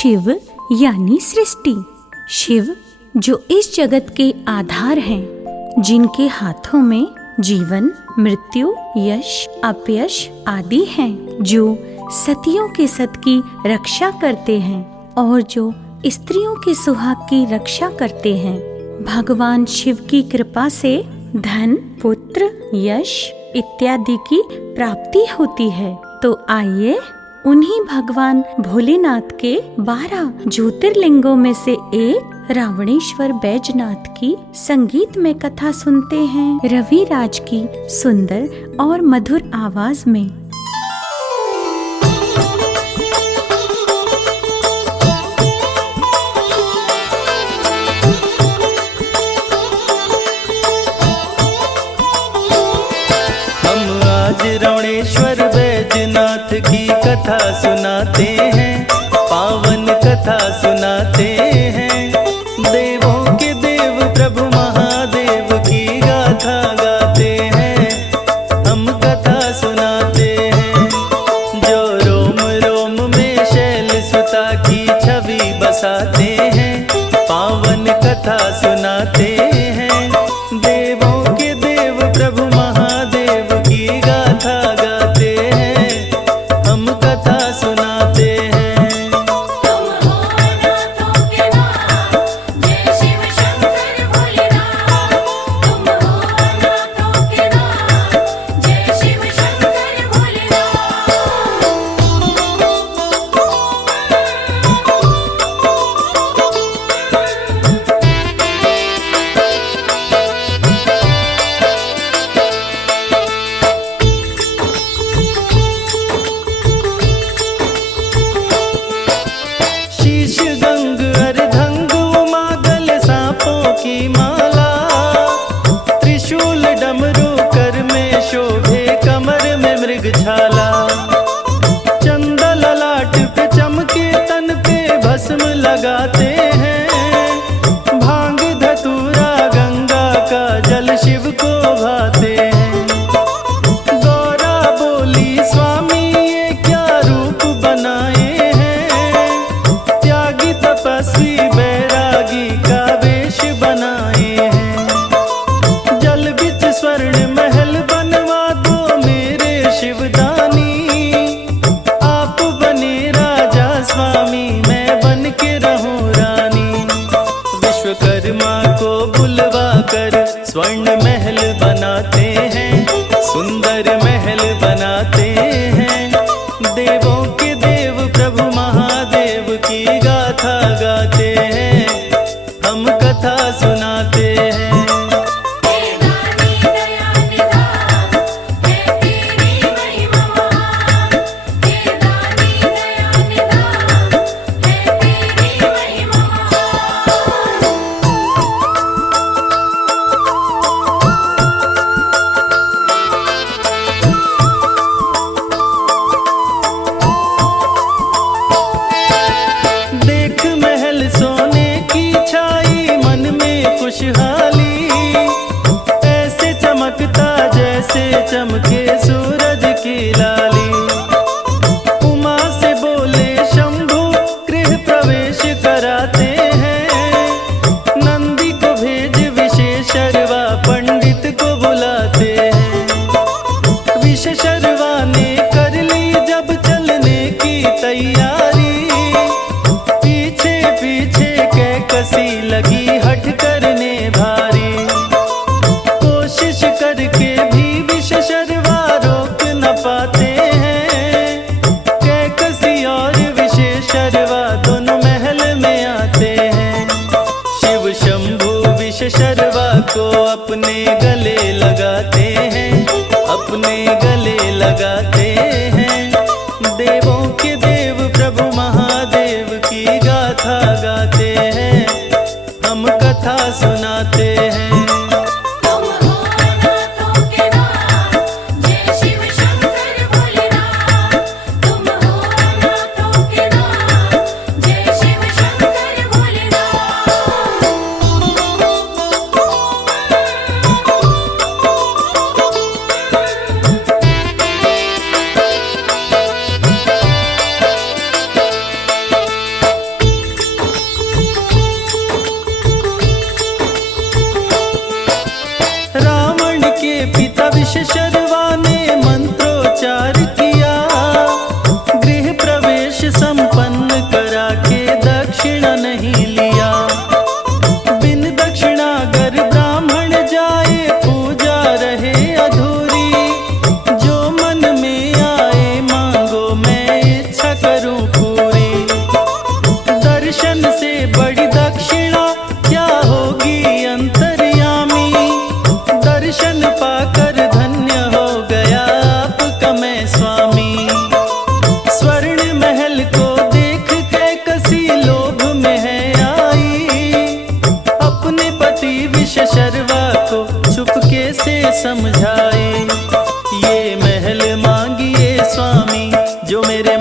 शिव यानी सृष्टि। शिव जो इस जगत के आधार हैं, जिनके हाथों में जीवन, मृत्यु, यश, अपयश आदि हैं, जो सतियों के सत की रक्षा करते हैं और जो स्त्रियों के सुहाग की रक्षा करते हैं। भगवान शिव की कृपा से धन, पुत्र, यश इत्यादि की प्राप्ति होती है। तो आइए उन्हीं भगवान भोलेनाथ के 12 ज्योतिर्लिंगों में से एक रावणेश्वर बैजनाथ की संगीत में कथा सुनते हैं रवि राज की सुंदर और मधुर आवाज में। हम आज रावणेश्वर बैजनाथ की कथा सुनाते हैं, पावन कथा सुनाते हैं। देवों के देव प्रभु महादेव की गाथा गाते हैं, हम कथा सुनाते हैं। जो रोम रोम में शैल सुता की छवि बसाते हैं, पावन कथा सुनाते हैं। देवों के देव प्रभु महादेव की गाथा गाते हैं, हम कथा सुनाते हैं। तुम हो अनाथों के नाथ, जय शिव शंकर भोलेनाथ। तुम हो अनाथों के नाथ, जय शिव शंकर भोलेनाथ। शीश गंग अर्धंग उमा गले सांपों की माला, त्रिशूल डमरू कर में शोभे कमर में मृग छाला। चंदा ललाट पे चमके तन पे भस्म लगाते हैं, भांग धतूरा गंगा का जल शिव को भाते हैं। गौरा बोली स्वामी ये क्या रूप बनाए हैं, त्यागी तपस्वी बैरागी का वेश बनाए हैं। जल बिच स्वर्ण महल बनवा दो मेरे शिवदानी, आप बने राजा स्वामी मैं बन के रहूं रानी। विश्वकर्मा को बुलवा कर स्वर्ण महल बनाते हैं, सुंदर महल बनाते हैं। देवों के देव प्रभु महादेव की गाथा गाते हैं, हम कथा सुनाते हैं। हे दानी दया निधान, है तेरी महिमा महान। हे दानी दया निधान, है तेरी महिमा महान। देख महल सोने की छाई मन में खुशहाली, ऐसे चमकता जैसे चमके सूरज की लाली। उमा से बोले शंभु गृह प्रवेश कराते हैं, नंदी को भेज विशेषरवा पंडित को बुलाते हैं। विशेषरवा ने कर ली जब चलने की तैयारी, पीछे पीछे कैकसी लगी हठ करने भारी। कोशिश करके भी विशेषरवा रोक न पाते हैं, कैकसी और विशेषरवा दोनों महल में आते हैं। शिव शंभु विशेषरवा को अपने गले लगाते हैं, अपने गले लगाते हैं। देवों के देव प्रभु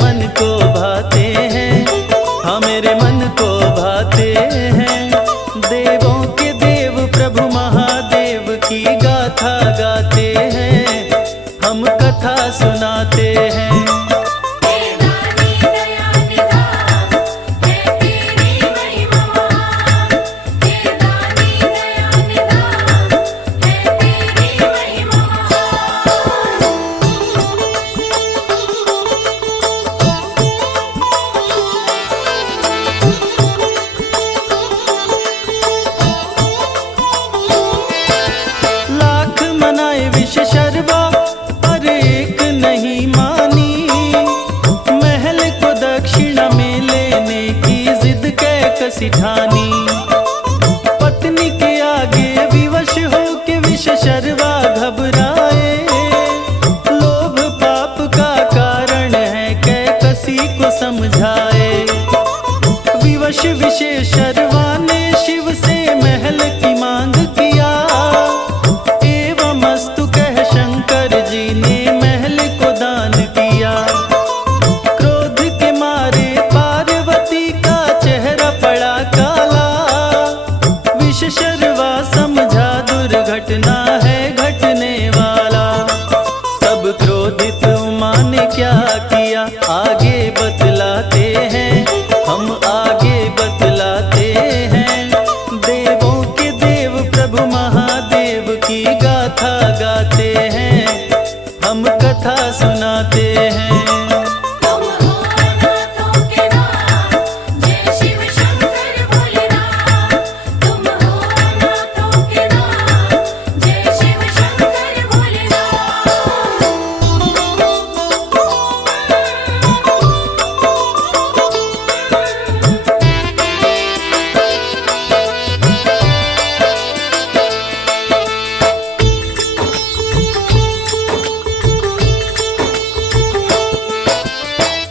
मन को भाते हैं, हाँ मेरे मन को भाते हैं। देवों के देव प्रभु महादेव की गाथा गाते हैं, हम कथा सुनाते हैं। हे दानी दया निधान, है तेरी महिमा महान। हे दानी दया निधान, है तेरी महिमा महान। लाख मनाए विष शर्वा पर एक नहीं मानी, महल को दक्षिणा में लेने की जिद कैकसी ठानी। पत्नी के आगे विवश हो के विष शर्वा घबराए, लोभ पाप का कारण है कैकसी को समझाए। विवश विशेष शर्वा ने शिव से महल की मांग किया, एवमस्तु कह शंकर जी ने महल को दान किया। क्रोध के मारे पार्वती का चेहरा पड़ा काला, विष शर्वा समझा दुर्घटना है घटने वाला। तब क्रोधित उमा ने क्या किया आगे बतलाते हैं, हम आगे बतलाते हैं। देवों के देव प्रभु महादेव की गाथा गाते हैं, हम कथा सुनाते हैं। तुम हो अनाथों के नाथ, जय शिव शंकर भोलेनाथ। तुम हो अनाथों के नाथ, जय शिव शंकर भोलेनाथ।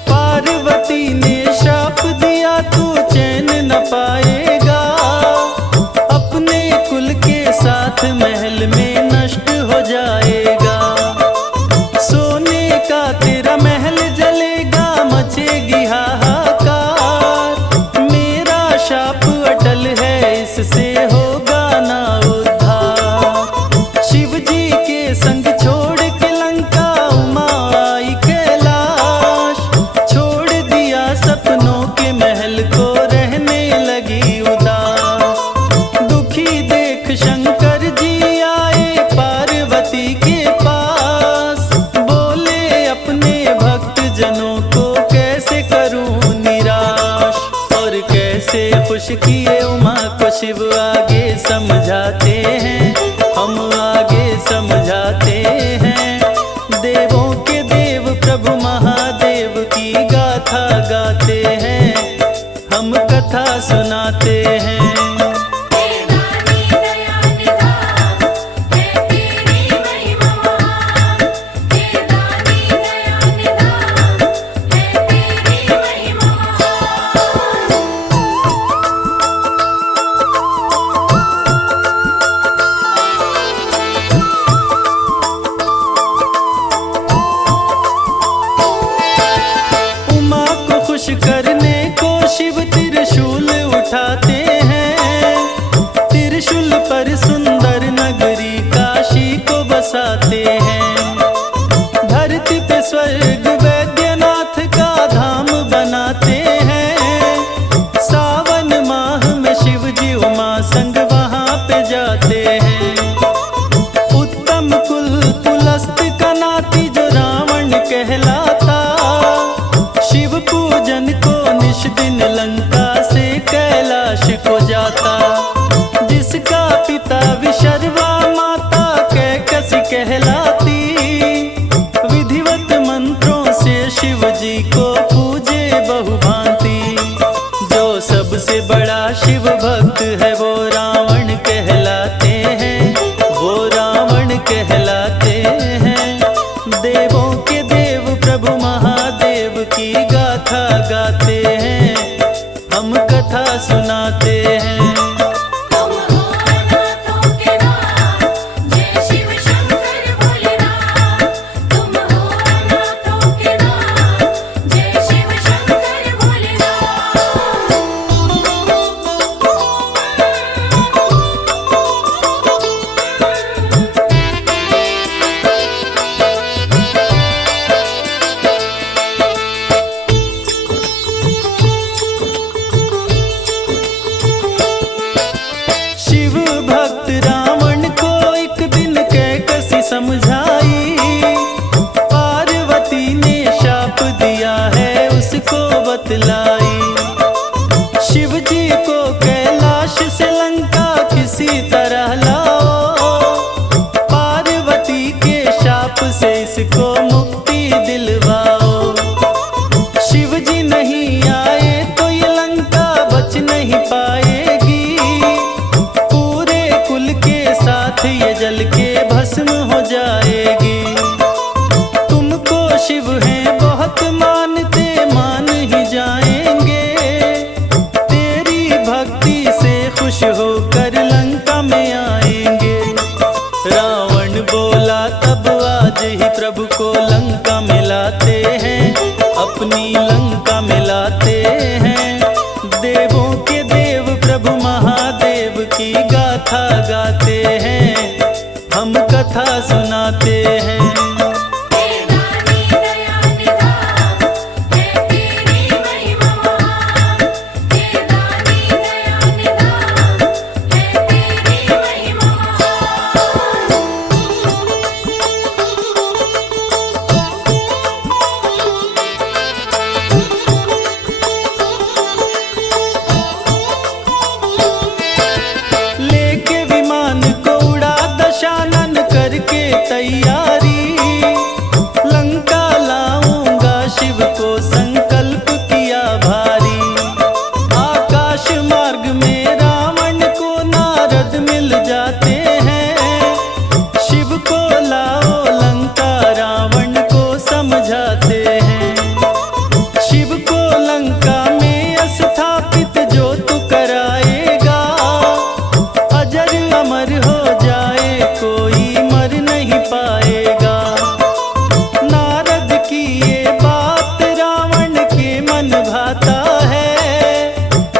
पार्वती ने शाप दिया तू चैन न पाएगा, अपने कुल के साथ महल में नष्ट हो जाएगा। सोने का तेरा महल जलेगा, मचेगी हाहाकार। मेरा शाप अटल है, इससे होगा ना उद्धार। शिव जी के संग छोड़ के लंका उमा आई कैलाश, छोड़ दिया सपनों के महल को रहने लगी उदास। दुखी देख शंकर जी आए पार्वती के पास, बोले अपने भक्त जनों को कैसे करूं निराश। और कैसे खुश किए उमा को शिव आगे समझाते हैं, हम आगे समझाते हैं। देवों के देव प्रभु महादेव की गाथा गाते हैं, हम कथा सुनाते हैं। हे दानी दया निधान, है तेरी महिमा महान। हे दानी दया निधान, है तेरी महिमा महान। उमा को खुश करने को शिव त्रिशूल उठाते हैं, त्रिशूल पर सुंदर नगरी काशी को बसाते हैं। धरती पे स्वर्ग वैद्यनाथ का धाम बनाते हैं, सावन माह में शिव जी उमा संग वहां पे जाते हैं। उत्तम कुल पुलस्त का नाती जो रावण कहलाता, शिव पूजन को निश दिन लंका से कैलाश को जाता। जिसका पिता विशर्वा माता कैकसी कहलाती, विधिवत मंत्रों से शिव जी को पूजे बहुभांति। जो सबसे बड़ा शिव भक्त है वो रावण कहलाते हैं, वो रावण कहलाते हैं। देवों के देव प्रभु महादेव की गाथा गाते हैं, हम कथा सुनाते हैं। तुम हो अनाथों के नाथ, जय शिव शंकर भोलेनाथ। तुम हो अनाथों के नाथ, जय शिव बतलाई। शिव जी को कैलाश से लंका किसी तरह लाओ, पार्वती के शाप से इसको मुक्ति दिलवाओ। शिव जी नहीं आए तो ये लंका बच नहीं पाएगी, पूरे कुल के साथ ये जल के भस्म हो जाएगी। तुमको शिव हैं बहुत मानते, मान ही जाएंगे, तेरी भक्ति से खुश होकर लंका में आएंगे। रावण बोला तब आज ही प्रभु को लंका में लाते हैं, अपनी लंका में लाते हैं। देवों के देव प्रभु महादेव की गाथा गाते हैं, हम कथा सुनाते हैं। हे दानी दया निधान, है तेरी महिमा महान। हे दानी दया निधान, है तेरी महिमा महान। लेके विमान को उड़ा दशानन करके तैयारी, लंका लाऊंगा शिव को संकल्प किया भारी। आकाश मार्ग में रावण को नारद मिल जाते हैं, शिव को लाओ लंका रावण को समझाते हैं। शिव को लंका में स्थापित जो तू कराएगा, अजर अमर हो जाए कोई मर नहीं पाएगा। नारद की ये बात रावण के मन भाता है,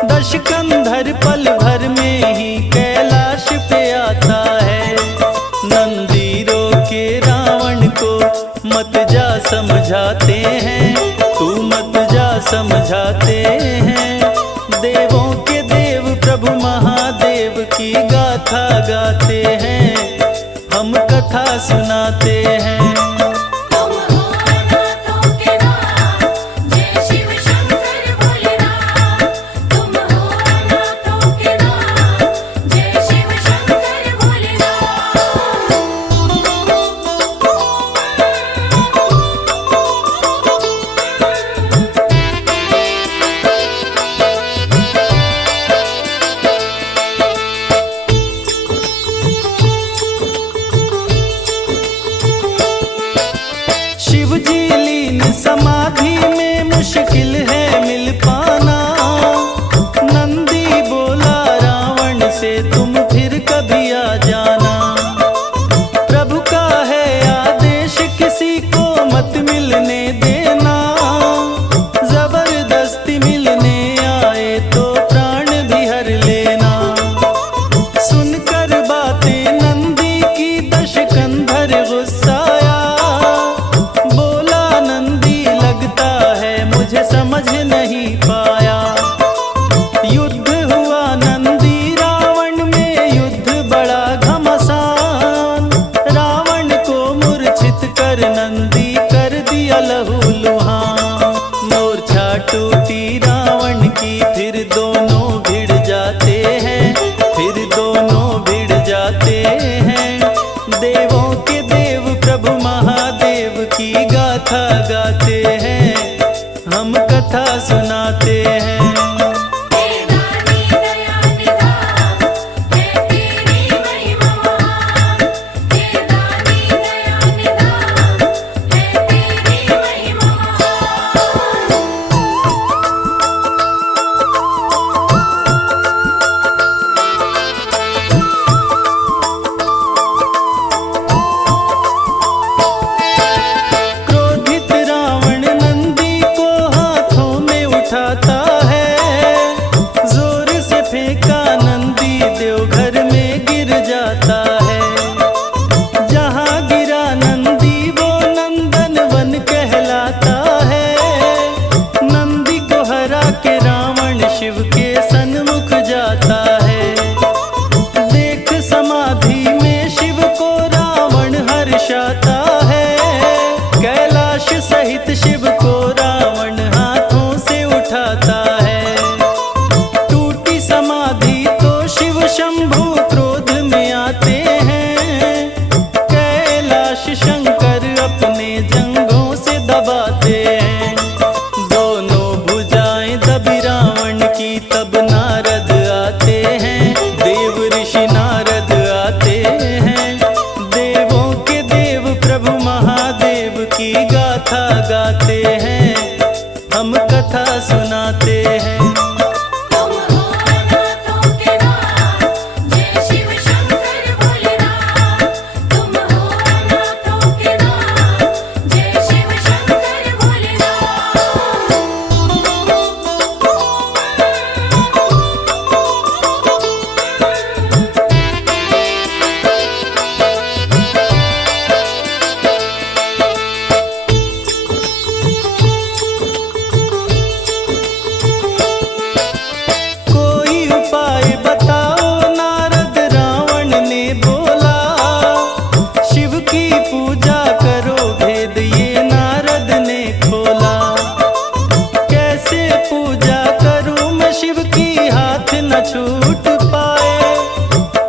दशकंधर पल भर में ही कैलाश पे आता है। नंदी रोके रावण को मत जा समझाते हैं, तू मत जा समझाते हैं। देवों के देव प्रभु महादेव की गाथा गाते हैं, हम कथा सुनाते हैं। तुम हो अनाथों के नाथ, जय शिव शंकर भोलेनाथ। तुम हो अनाथों के नाथ, जय शिव शंकर भोलेनाथ। शिव जी लीन समाधि में मुश्किल है मिल पाना। नंदी बोला रावण से तुम फिर कभी आ जाना। प्रभु का है आदेश किसी को मत मिलने देना, जबरदस्ती मिलने आए तो प्राण भी हर लेना। सुनकर बातें नंदी की दशकंधर गुस्साया, बोला नंदी लगता है मुझे समझ नहीं पाया। युद्ध हुआ नंदी रावण में, युद्ध बड़ा घमासान। रावण को मूर्छित कर नंदी कर दिया लहूलुहान। मोर्छा टूटी रावण की, फिर दोनों भिड़ जाते हैं, फिर दोनों भिड़ जाते हैं। देवों के देव प्रभु महादेव की गाथा गाते हैं, हम कथा सुनाते हैं। हे दानी दया निधान, है तेरी महिमा महान। हे दानी दया निधान, है तेरी महिमा महान। क्रोधित रावण नंदी को हाथों में कथा सुनाते हैं। तुम हो अनाथों के नाथ, जय शिव शंकर भोलेनाथ। तुम हो अनाथों के नाथ, जय शिव शंकर भोलेनाथ। कोई उपाय बताओ नारद रावण ने बोला, शिव की पूजा करो भेद ये नारद ने खोला। कैसे पूजा करूं मैं शिव की हाथ न छूट पाए,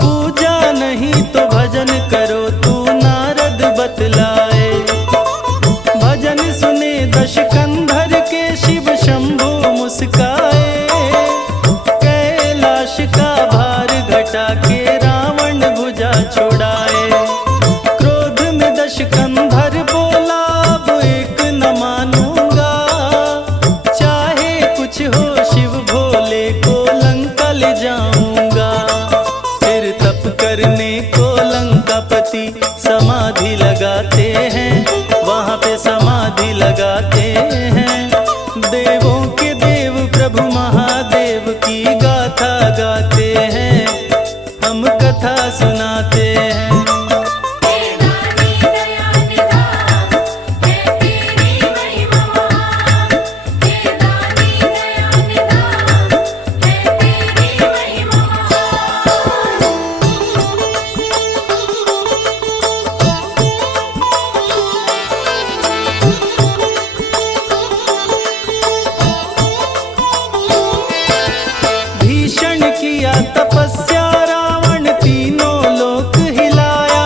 पूजा नहीं तो भजन करो तू नारद बतलाए। भजन सुने दश कंधर के शिव शंभु मुस्काए, कैलाश का भार घटा के रावण भुजा छुड़ाए। क्रोध में दश कंधर बोला अब एक न मानूंगा, चाहे कुछ हो शिव भोले को लंका ले जाऊंगा। फिर तप करने को लंकापति समाधि लगाते हैं, वहां पे समाधि लगाते हैं। देवों के देव प्रभु महादेव की गाथा गाते हैं, हम कथा सुनाते हैं। हे दानी दया निधान, है तेरी महिमा महान। हे दानी दया निधान, है तेरी महिमा महान। भीषण किया तपस्या रावण तीनों लोक हिलाया,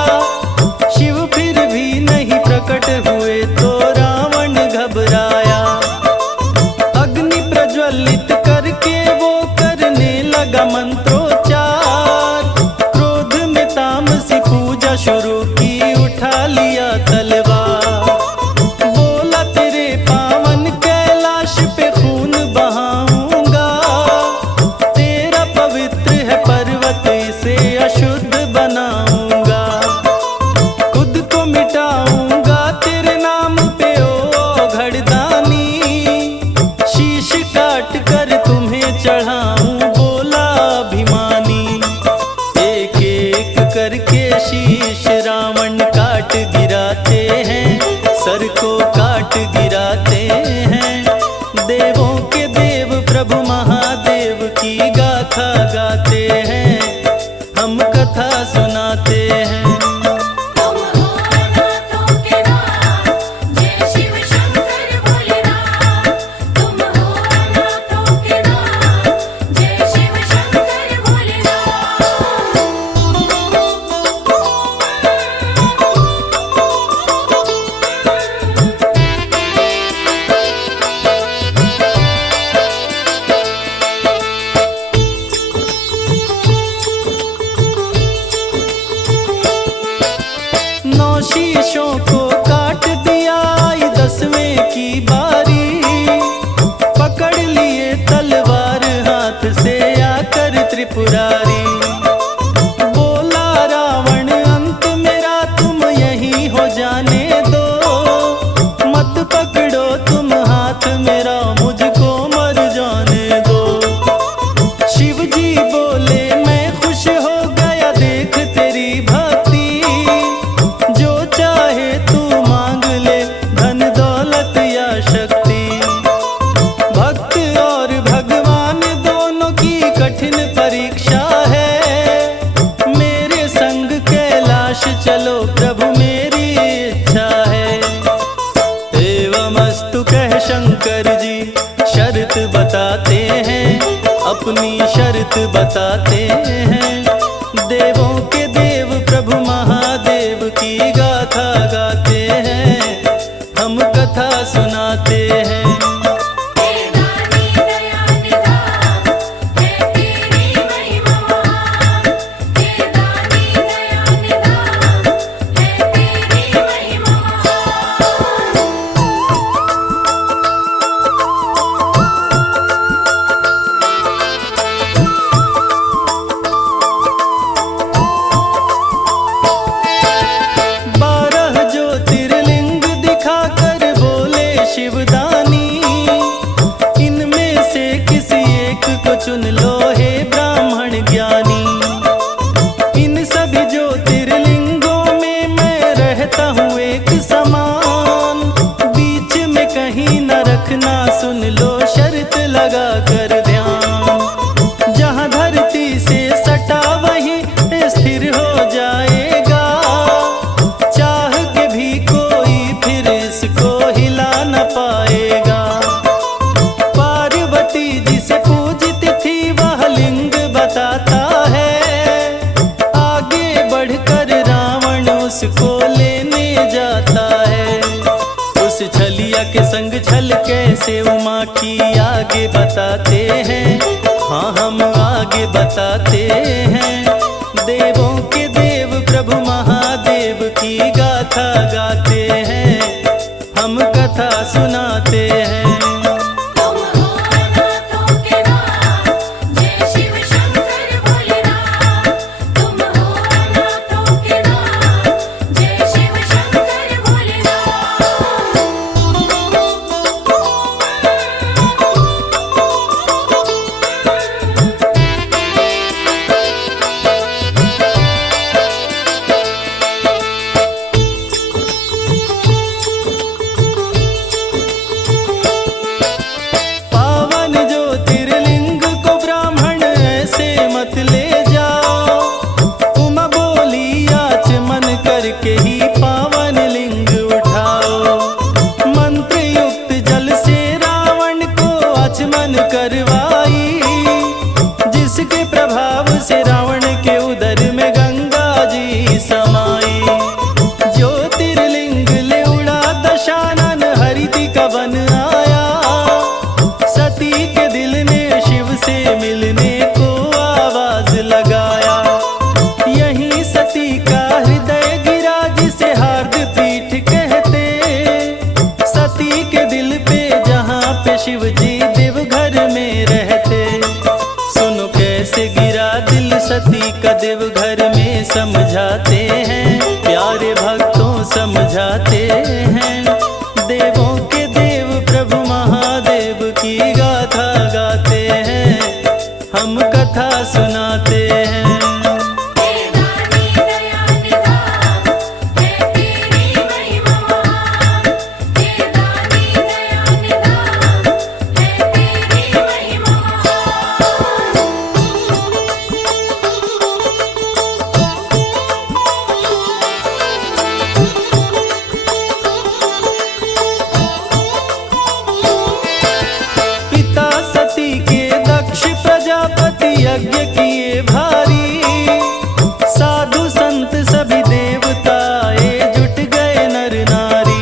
शिव फिर भी नहीं प्रकट हुए तो रावण घबराया। अग्नि प्रज्वलित करके वो करने लगा मंत्रोच्चार, क्रोध में तामसी पूजा शुरू की, उठा लिया तलवार। बोला तेरे पावन कैलाश पे खून बहाऊंगा, तेरा पवित्र है पर्वत इसे अशुद्ध बनाऊंगा। खुद को मिटाऊंगा तेरे नाम पे ओ घड़दानी, शीश काट कर तुम्हें चढ़ाऊं बोला अभिमानी। एक एक करके शीश रावण काट गिराते हैं, सर को काट गिराते हैं। देवों के देव प्रभु महादेव की गाथा गाते हैं, हम कथा सुनाते हैं। तुम हो अनाथों के नाथ, जय शिव शंकर भोलेनाथ। तुम हो अनाथों के नाथ, जय शिव शंकर भोलेनाथ। नौ शीशों को काट दिया, आई 10वें की बारी। पकड़ लिए तलवार हाथ से आकर त्रिपुरारी। बोला रावण अंत मेरा तुम यही हो जाने दो, मत पकड़ो तुम हाथ मेरा मुझको मर जाने दो। शिव जी बोले मैं खुश हो गया देख तेरी भक्ति, जो चाहे तू मांग ले धन दौलत या शक्ति। भक्त और भगवान दोनों की कठिन परीक्षा है, मेरे संग कैलाश चलो प्रभु मेरी इच्छा है। एवमस्तु कह शंकर जी शर्त बताते हैं, अपनी शर्त बताते हैं। देवों के देव प्रभु महादेव की गाथा गाते हैं, हम कथा सुनाते हैं। हे दानी दया निधान, है तेरी महिमा महान। हे दानी दया निधान, है तेरी महिमा महान। लो शर्त लगा कर ध्यान, जहाँ धरती से सटा वहीं स्थिर हो जाएगा। चाह के भी कोई फिर इसको हिला न पाएगा। पार्वती जिसे पूजित थी वह लिंग बताता है, आगे बढ़कर रावण उसको लेने जाता है। उस छलिया के संग छल कैसे उमा की आगे बताते हैं, हाँ हम आगे बताते हैं। देवों के देव प्रभु महादेव की गाथा गाते हैं, हम कथा सुनाते हैं। तुम हो अनाथों के नाथ, जय शिव शंकर भोलेनाथ। तुम हो अनाथों के नाथ, जय शिव शंकर भोलेनाथ। पावन ज्योतिर्लिंग को ब्राह्मण ऐसे मत ले जाओ। उमा बोली आचमन करके ही पावन लिंग उठाओ। मंत्र युक्त जल से रावण को आचमन करवाई, जिसके प्रभाव से रावण के उदर में गंगा जी समाई। ज्योतिर्लिंग ले उड़ा दशानन हरिति का वन आया। सती के दिल ने शिव से मिलने को आवाज लगाया। यहीं सती का हृदय गिरा जिसे हार्द पीठ कहते। सती के दिल पे जहाँ पे शिव जी देवघर में रहते। सुनो कैसे गिरा दिल सती का देवघर में समझाते हैं, प्यारे भक्तों समझाते हैं। देवों के देव प्रभु महादेव की गाथा गाते हैं, हम कथा सुनाते हैं। हे दानी दया निधान, है तेरी महिमा महान। हे दानी दया निधान, है तेरी महिमा महान। पिता सती के दक्ष प्रजापति यज्ञ किए भारी। साधु संत सभी देवताए जुट गए नर नारी।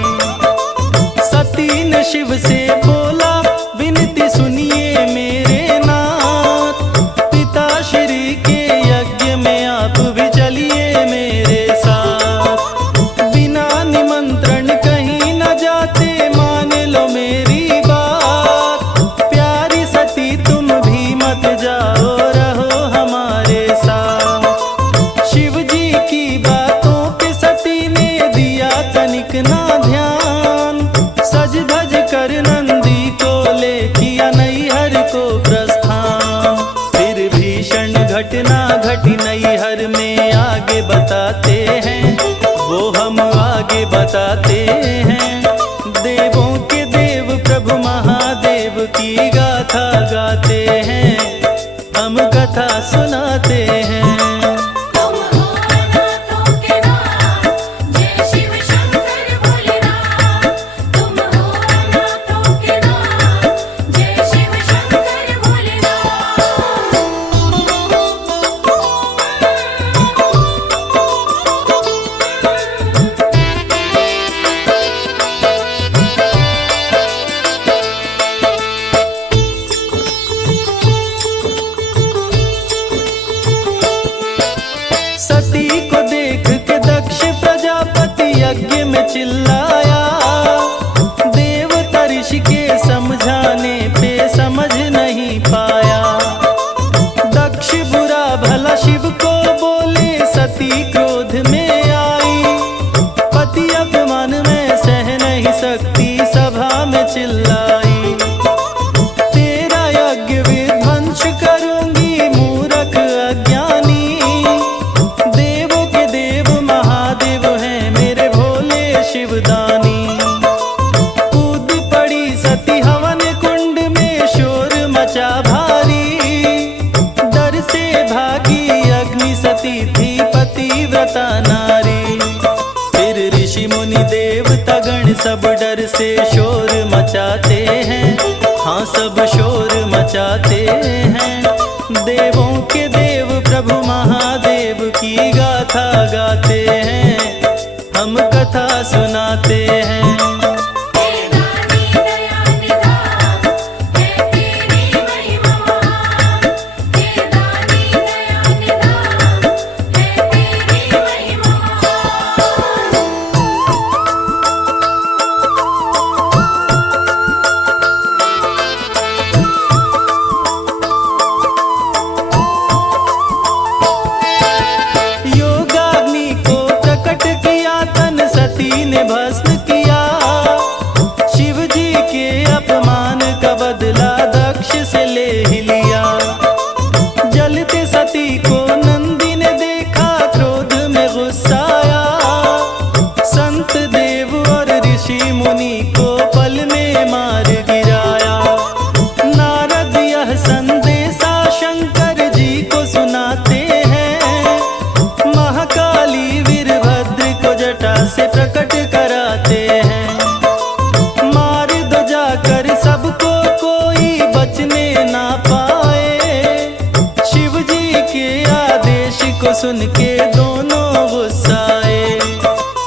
सती ने शिव से बोला विनती सुनिए मेरे नाथ। पिता श्री के यज्ञ में आप भी चलिए मेरे साथ। बिना निमंत्रण कहीं न जाते, मान लो मेरी बात। प्यारी सती तुम भी मत जाओ, रहो हमारे साथ। शिव जी की बातों पे सती ने दिया तनिक ना ध्यान। सज धज कर नंदी को ले किया नैहर को प्रस्थान। फिर भीषण घटना घटी नैहर में, आगे बताते हैं वो हम आगे बताते हैं। देवों के देव प्रभु महादेव की गाथा गाते हैं, हम कथा सुनाते हैं। तुम हो अनाथों के नाथ, जय शिव शंकर भोलेनाथ। तुम हो अनाथों के नाथ, जय शिव शंकर भोलेनाथ। मचा भारी। डर से भागी अग्नि सती थी पतिव्रता नारी। फिर ऋषि मुनि देवता गण सब डर से शोर मचाते हैं, हाँ सब शोर मचाते हैं। देवों के देव प्रभु महादेव की गाथा गाते हैं, हम कथा सुनाते हैं। हे दानी दया निधान, है तेरी महिमा महान। हे दानी दया निधान, है तेरी महिमा महान। योगाग्नि को प्रकट किया, तन सती ने भस्म किया। शिव जी के अपमान का बदला दक्ष से ले ही लिया। जलते सती को नंदी ने देखा, क्रोध में गुस्साया। संत देव और ऋषि मुनि को पल में मार गिराया। नारद यह संदेशा शंकर जी को सुनाते हैं। महाकाली वीरभद्र को जटा से प्रकट कराते हैं। मार दो जाकर सबको, कोई बचने ना पाए। शिव जी के आदेश को सुन के दोनों गुस्साए।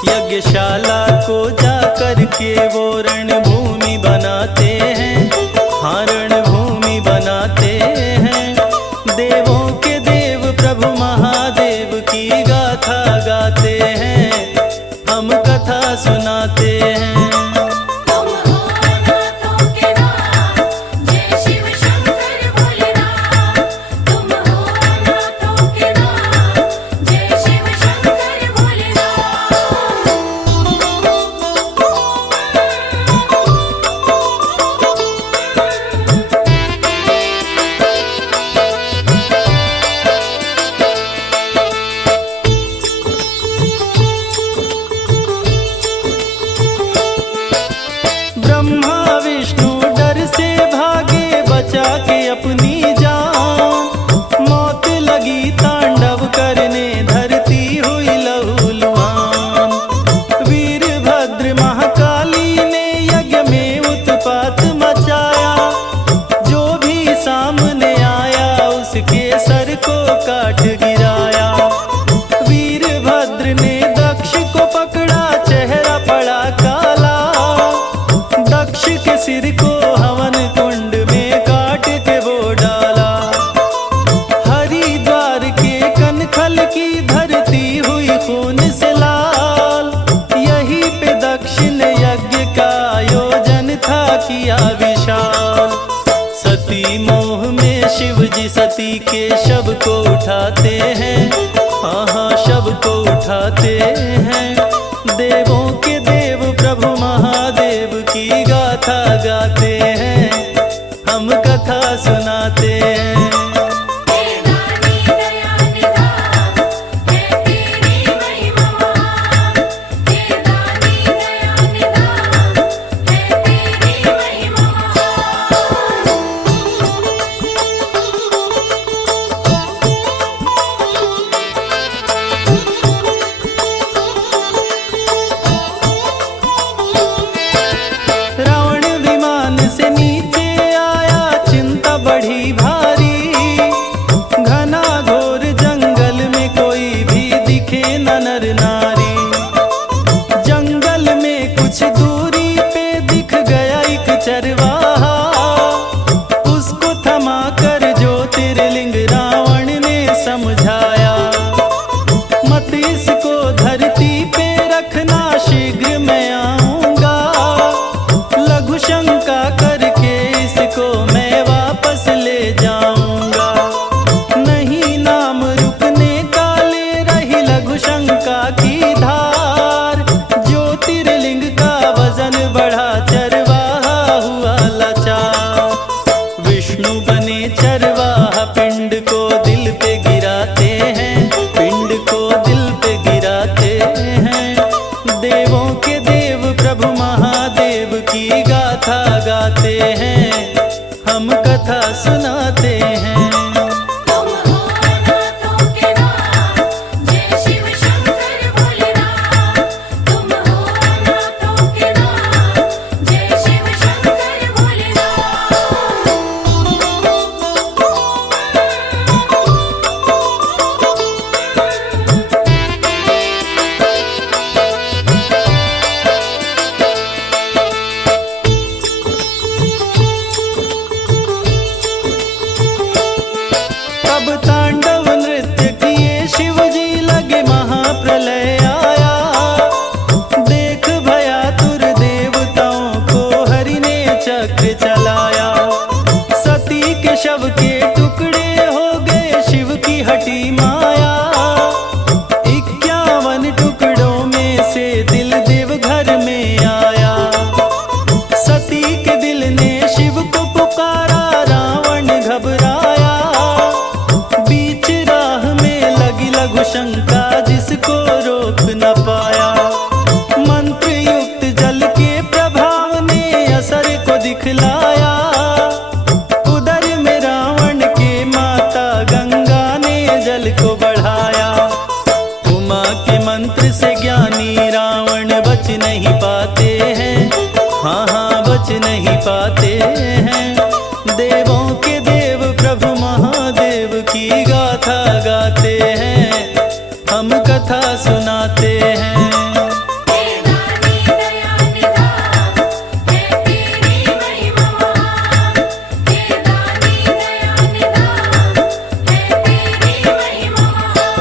यज्ञशाला को जाकर के वो रणभूमि बनाते हैं, हाँ रणभूमि बनाते हैं। देवों के देव प्रभु महादेव की गाथा गाते हैं, हम कथा सुनाते हैं। तुम हो अनाथों के नाथ, जय शिव शंकर भोलेनाथ। तुम हो अनाथों के नाथ, जय शिव शंकर भोलेनाथ। ब्रह्मा विष्णु डर से भागे, बचा के अपनी जान। मौत लगी तांडव करने, धरती हुई लहूलुहान। वीरभद्र महाकाली ने यज्ञ में उत्पात मचाया। जो भी सामने आया, उसके सर को काट गिराया। वीरभद्र ने दक्ष को पकड़ा, चेहरा पड़ा काला। दक्ष के सिर को हवन कुंड में काट के वो डाला। हरिद्वार के कनखल की धरती हुई खून से लाल। यहीं पे दक्ष ने यज्ञ का आयोजन था किया विशाल। सती मोह में शिव जी सती के शव को उठाते हैं, हाँ हाँ शव को उठाते हैं। देवों के देव प्रभु महादेव की गाथा गाते हैं, हम कथा सुनाते हैं। हे दानी दया निधान, है तेरी महिमा महान। हे दानी दया निधान, है तेरी महिमा महान। रावण विमान से नीचे आया, चिंता बढ़ी भारी। कथा सुनाते हैं। तुम हो अनाथों के नाथ, जय शिव शंकर भोलेनाथ। तुम हो अनाथों के नाथ, जय शिव शंकर भोलेनाथ। तब तांडव नृत्य किए शिव जी, लगे महाप्रलय आया। देख भयातुर देवताओं को हरि ने चक्र चलाया। सती के शव के टुकड़े हो गए शिव की हटी माया। 51 टुकड़ों में से दिल देवघर में आया। सती के दिल ने शिव को पुकारा, रावण घबराया। बीच राह में लगी लघु शंका, जिसको रोक न पाया। मंत्र युक्त जल के प्रभाव ने असर को दिखलाया। उदर में रावण के माता गंगा ने जल को बढ़ाया। उमा के मंत्र से ज्ञानी रावण बच नहीं पाते हैं। हाँ हाँ बच नहीं पाते हैं। देवों के देव प्रभु महादेव की गाथा गाते हैं, हम कथा सुनाते हैं। हे दानी दया निधान, है तेरी महिमा महान। हे दानी दया निधान, है तेरी महिमा महान।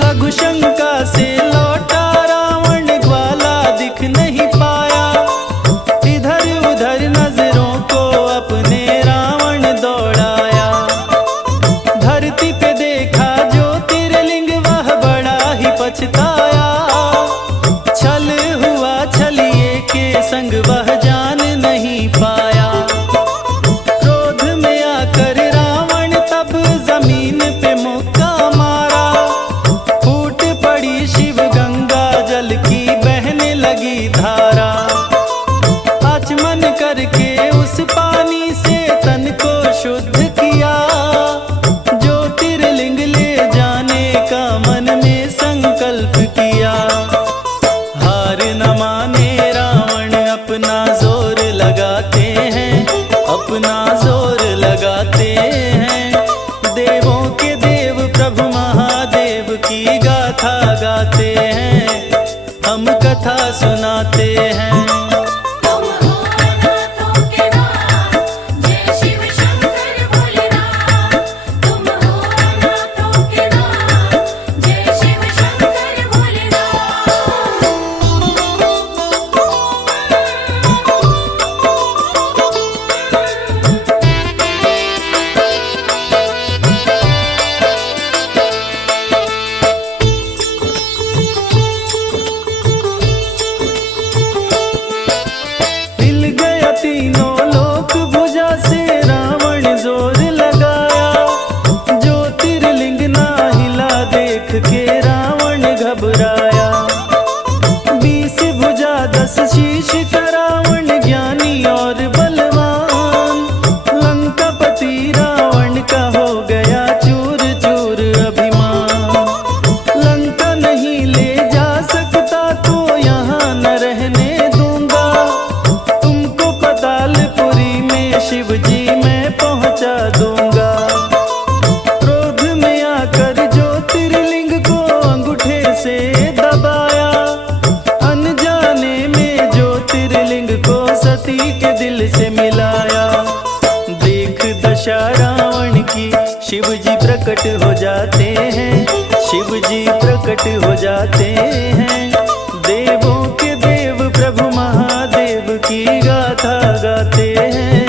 लघु शंका से लौटा रावण, ग्वाला दिख नहीं पाया। इधर उधर नजरों को अपने रावण दौड़ाया। धरती पे देखा ज्योतिर्लिंग, वह बड़ा ही पछताया। छल हुआ छलिए के संग, वह जान नहीं पाया। क्रोध में आकर रावण तब जमीन पे मुक्का मारा। फूट पड़ी शिव गंगा, जल की बहने लगी धारा। आचमन करके उस पानी से तन को शुद्ध किया। ज्योतिर्लिंग ले जाने का मन में संकल्प किया। हार न माने रावण, अपना जोर लगाते हैं, अपना जोर लगाते हैं। देवों के देव प्रभु महादेव की गाथा गाते हैं, हम कथा सुनाते हैं। तुम हो अनाथों के नाथ, जय शिव शंकर भोलेनाथ। तुम हो अनाथों के नाथ, जय शिव शंकर भोलेनाथ। हिल गया तीनों लोक, भुजा से रावण जोर लगाया। ज्योतिर्लिंग ना हिला देख के रावण घबराया। 20 भुजा 10 शीश का रावण, ज्ञानी और बलवान। लंकापति रावण का हो गया चूर चूर अभिमान। लंका नहीं ले जा सकता तो यहाँ न रहने दूंगा। तुमको पतालपुरी में शिव जी मैं पहुँचा दूंगा। क्रोध में आकर ज्योतिर्लिंग को अंगूठे से दबाया। अनजाने में ज्योतिर्लिंग को सती के दिल से मिलाया। देख दशा रावण की, शिव जी प्रकट हो जाते हैं, शिव जी प्रकट हो जाते हैं। देवों के देव प्रभु महादेव की गाथा गाते हैं,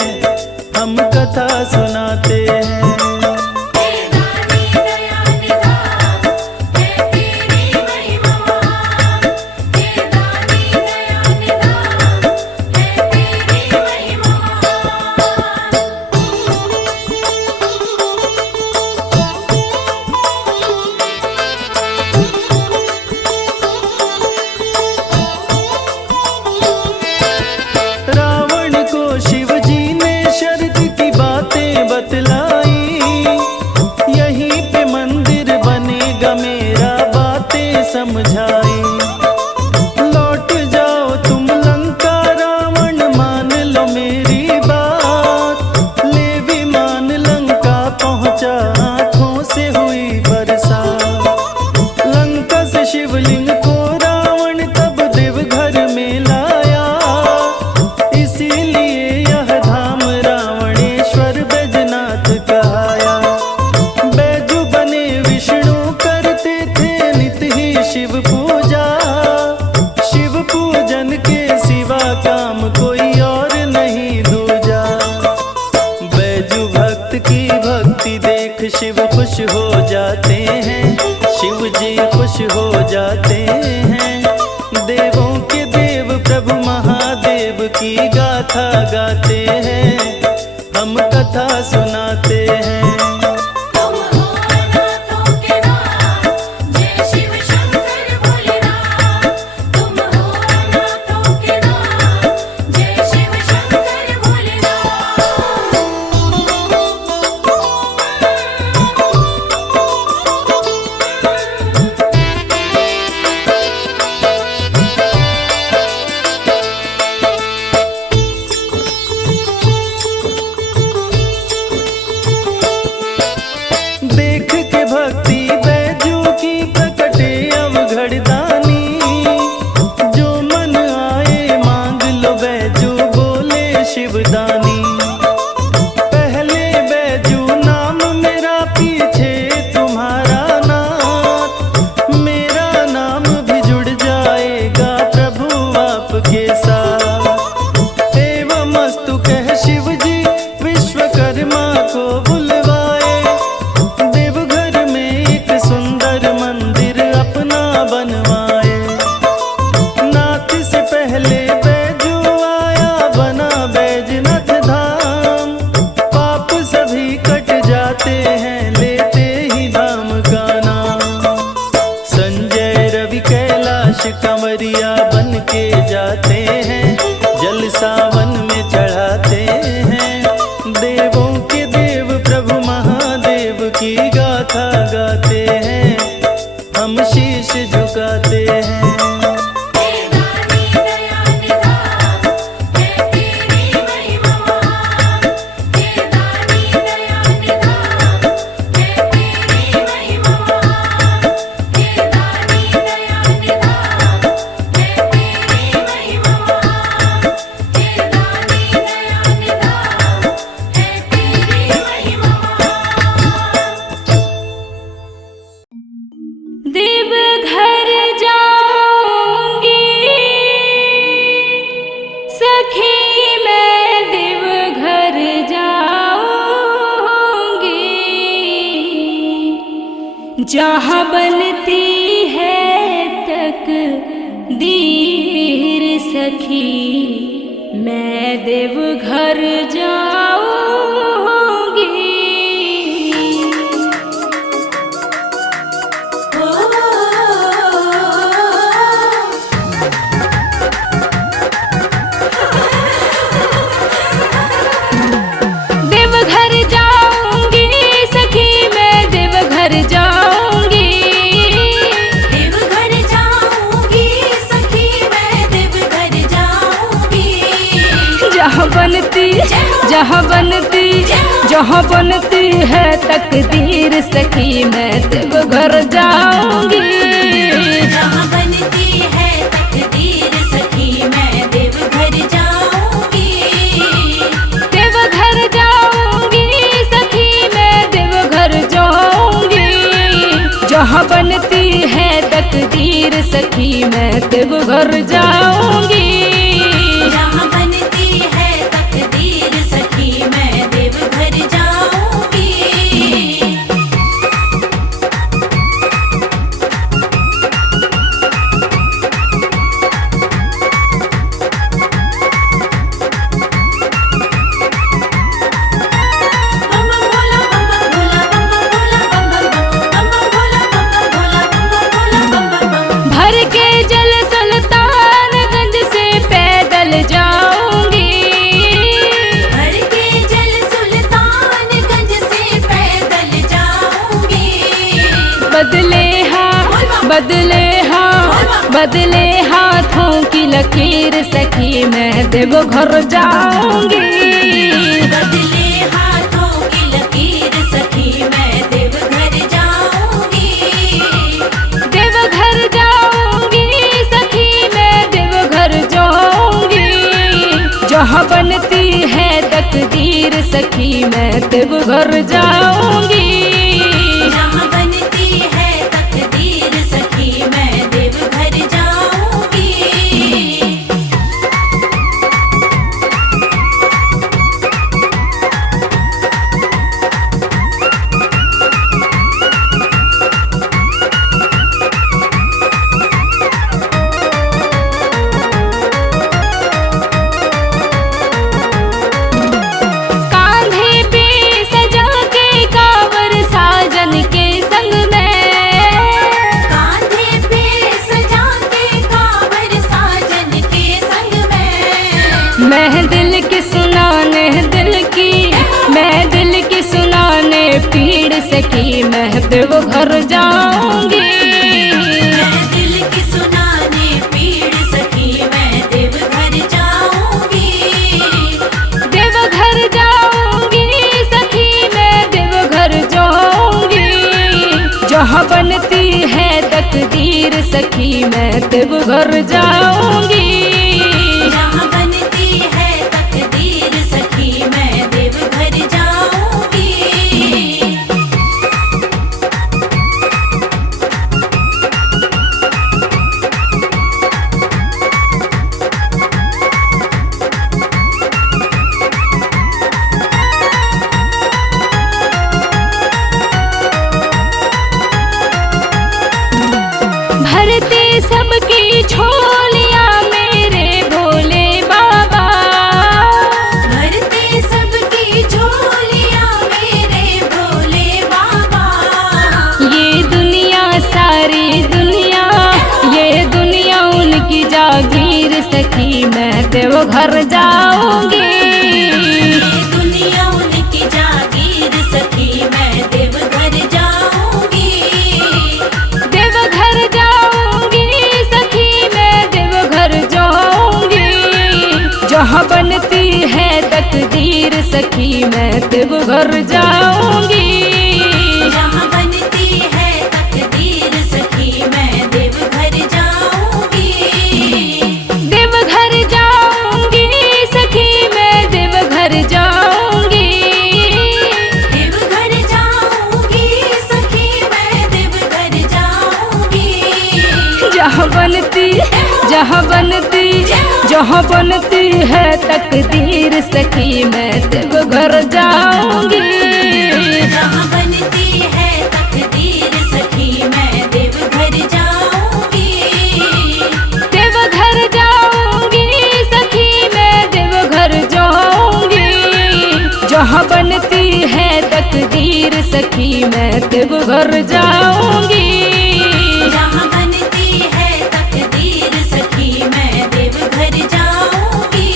हम कथा सुनाते हैं। हे दानी दया निधान, है तेरी महिमा महान। हे दानी दया निधान, है तेरी महिमा महान। शिव खुश हो जाते हैं, शिव जी खुश हो जाते हैं। देवों के देव प्रभु महादेव की गाथा गाते हैं, हम कथा सुनाते हैं। तुम हो नाथों के नाथ, जय शिव शंकर भोलेनाथ। तुम हो नाथों के नाथ, जय शिव शंकर भोलेनाथ। देख के भक्ति बैजू की प्रकटे अवघड़ दानी, जो मन आए मांग लो बैजू बोले शिवदानी। पहले बैजू नाम मेरा, पीछे तुम्हारा नाथ, मेरा नाम भी जुड़ जाएगा प्रभु आपके साथ। एवं अस्तु कह शिव जी विश्वकर्मा को बुलवाए, देवघर में एक सुंदर मंदिर अपना बनवाए। नाथ से पहले बैजू आया, बना बैजनाथ धाम। पाप सभी कट जाते हैं लेते ही धाम का नाम। संजय रवि कैलाश कंवरिया बन के जाते हैं, जल सावन में चढ़ाते हैं। देवों के देव प्रभु महादेव की गाथा गाते हैं, हम शीश झुकाते हैं। हे दानी दया निधान, है तेरी महिमा महान। हे दानी दया निधान, है तेरी महिमा महान। हे दानी दया निधान, है तेरी महिमा महान। हे दानी दया निधान, है तेरी महिमा महान। देवघर जाऊंगी सखी, मैं देवघर जाऊंगी। जहाँ बनती है तकदीर सखी, मैं देवघर जाऊंगी। देवघर जाऊंगी सखी, मैं देवघर जाऊंगी। देवघर जाऊंगी सखी, मैं देवघर जाऊंगी। जहाँ बनती है तकदीर सखी, मैं देवघर जाऊंगी। जहाँ बनती है तकदीर सखी, मैं देवघर जाऊंगी। देवघर जाऊंगी सखी, मैं देवघर जाऊंगी। जहाँ बनती है तकदीर सखी, मैं देवघर जाऊंगी। जहाँ बनती है तकदीर सखी, मैं देवघर जाऊंगी। बम बम भोला, बम बम भोला, बम बम भोला, बम बम भोला, बम बम भोला, बम बम भोला, बम बम। भर के जल सुल्तानगंज से पैदल जाऊंगी। भर के जल सुल्तानगंज से पैदल जाऊंगी। बदले हाथों की लकीर सखी, मैं देवघर जाऊंगी। बदले हाथों की लकीर सखी, मैं देवघर जाऊंगी। देवघर जाऊंगी सखी, मैं देवघर जाऊंगी। जहाँ बनती है तकदीर सखी, मैं देवघर जाऊंगी। जहाँ बनती है तकदीर सखी, मैं देवघर जाऊंगी। मैं देवघर जाऊंगी। मैं दिल की सुनाने पीड़ सखी मैं देवघर जाऊंगी। देवघर जाऊंगी सखी मैं देवघर जाऊंगी। जहाँ बनती है तकदीर सखी मैं देवघर जाऊंगी। जहाँ बनती है तकदीर सखी मैं देवघर जाऊंगी। भरते सबकी झोलियां मेरे भोले बाबा। भरते सबकी झोलियां मेरे भोले बाबा। ये दुनिया सारी दुनिया, ये दुनिया उनकी जागीर सखी मैं देवघर जाऊंगी। ये दुनिया उनकी जागीर सखी मैं देवघर जाऊंगी। देवघर जाऊंगी सखी मैं देवघर जाऊंगी। जहाँ बनती है तकदीर सखी मैं देवघर जाऊंगी। जहाँ बनती है तकदीर सखी मैं देवघर जाऊंगी। देवघर जाऊंगी सखी मैं देवघर जाऊंगी। देवघर जाऊंगी सखी मैं देवघर जाऊंगी। जहाँ बनती है तकदीर सखी मैं देवघर जाऊंगी। जहाँ बनती है तकदीर सखी मैं देवघर जाऊंगी। देवघर जाऊंगी सखी मैं देवघर जाऊंगी। जहाँ बनती है तकदीर सखी मैं देवघर जाऊंगी। जहाँ बनती है तकदीर सखी मैं देवघर जाऊंगी।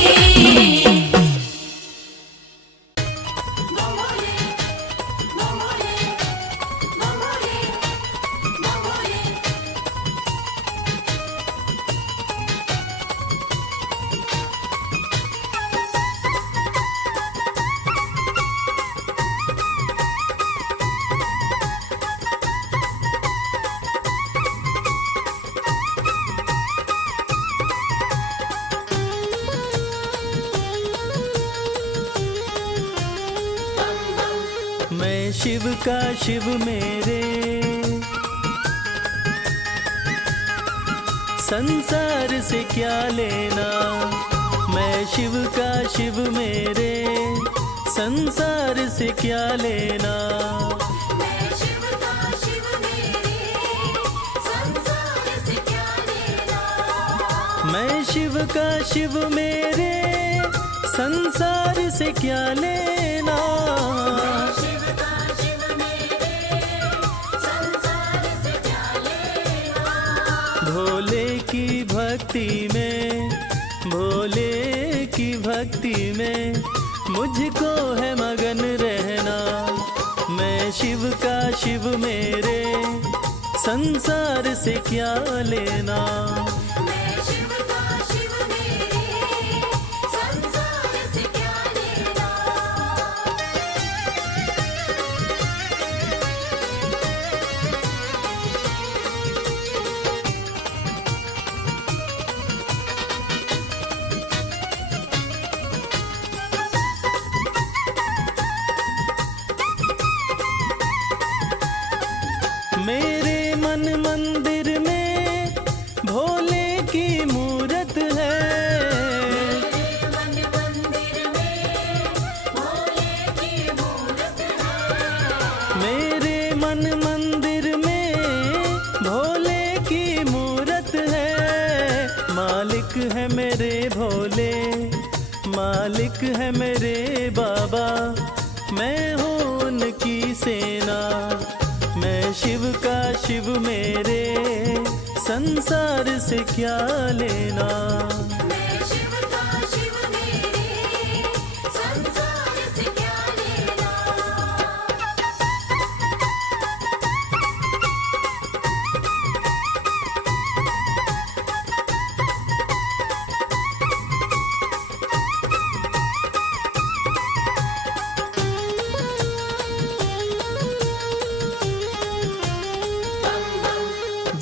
मैं शिव का शिव मेरे, संसार से क्या लेना। मैं शिव का शिव मेरे, संसार से क्या लेना। मैं शिव का शिव मेरे, संसार से क्या लेना। मैं शिव का शिव मेरे, संसार से क्या लेना। शिव का शिव मेरे, संसार से क्या लेना। भोले की भक्ति में, भोले की भक्ति में मुझको है मगन रहना। मैं शिव का शिव मेरे, संसार से क्या लेना। मैं शिव का शिव मेरे, संसार से क्या लेना। मेरे मन मंदिर में भोले की मूरत है। मन मंदिर में भोले की मूरत है। मेरे मन मंदिर में भोले की मूरत है। मालिक है मेरे भोले, मालिक है मेरे बाबा। मैं हूँ उनकी सेना। मैं शिव का शिव मेरे, संसार से क्या लेना। मैं शिव का शिव मेरे, संसार से क्या लेना।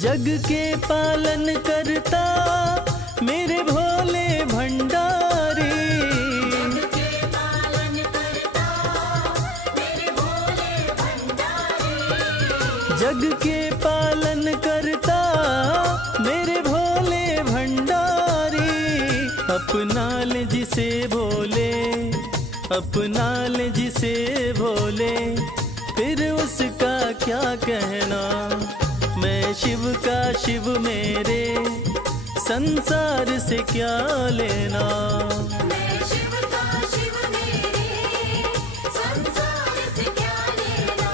जग के पालन करता मेरे भोले भंडारी। जग के पालन करता मेरे भोले भंडारी। अपना ले जिसे भोले, अपना ले जिसे भोले, फिर उसका क्या कहना। मैं शिव का शिव मेरे, संसार से क्या लेना। मैं शिव का शिव मेरे, संसार से क्या लेना।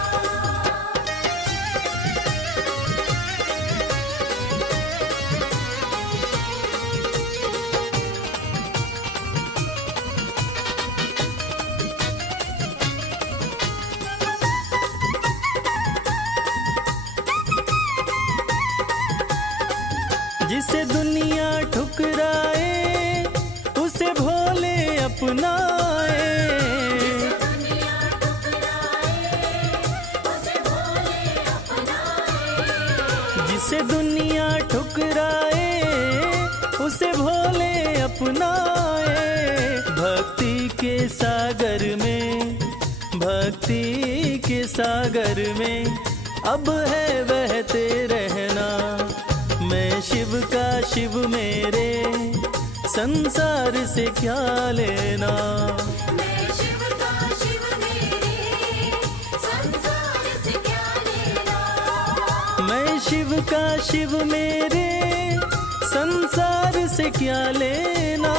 जिसे दुनिया ठुकराए उसे भोले अपनाए। जिसे दुनिया ठुकराए उसे भोले अपनाए। भक्ति के सागर में, भक्ति के सागर में अब है बहते रहना। मैं शिव का शिव मेरे, संसार से क्या लेना। मैं शिव का शिव मेरे, संसार से क्या लेना। मैं शिव का शिव मेरे, संसार से क्या लेना।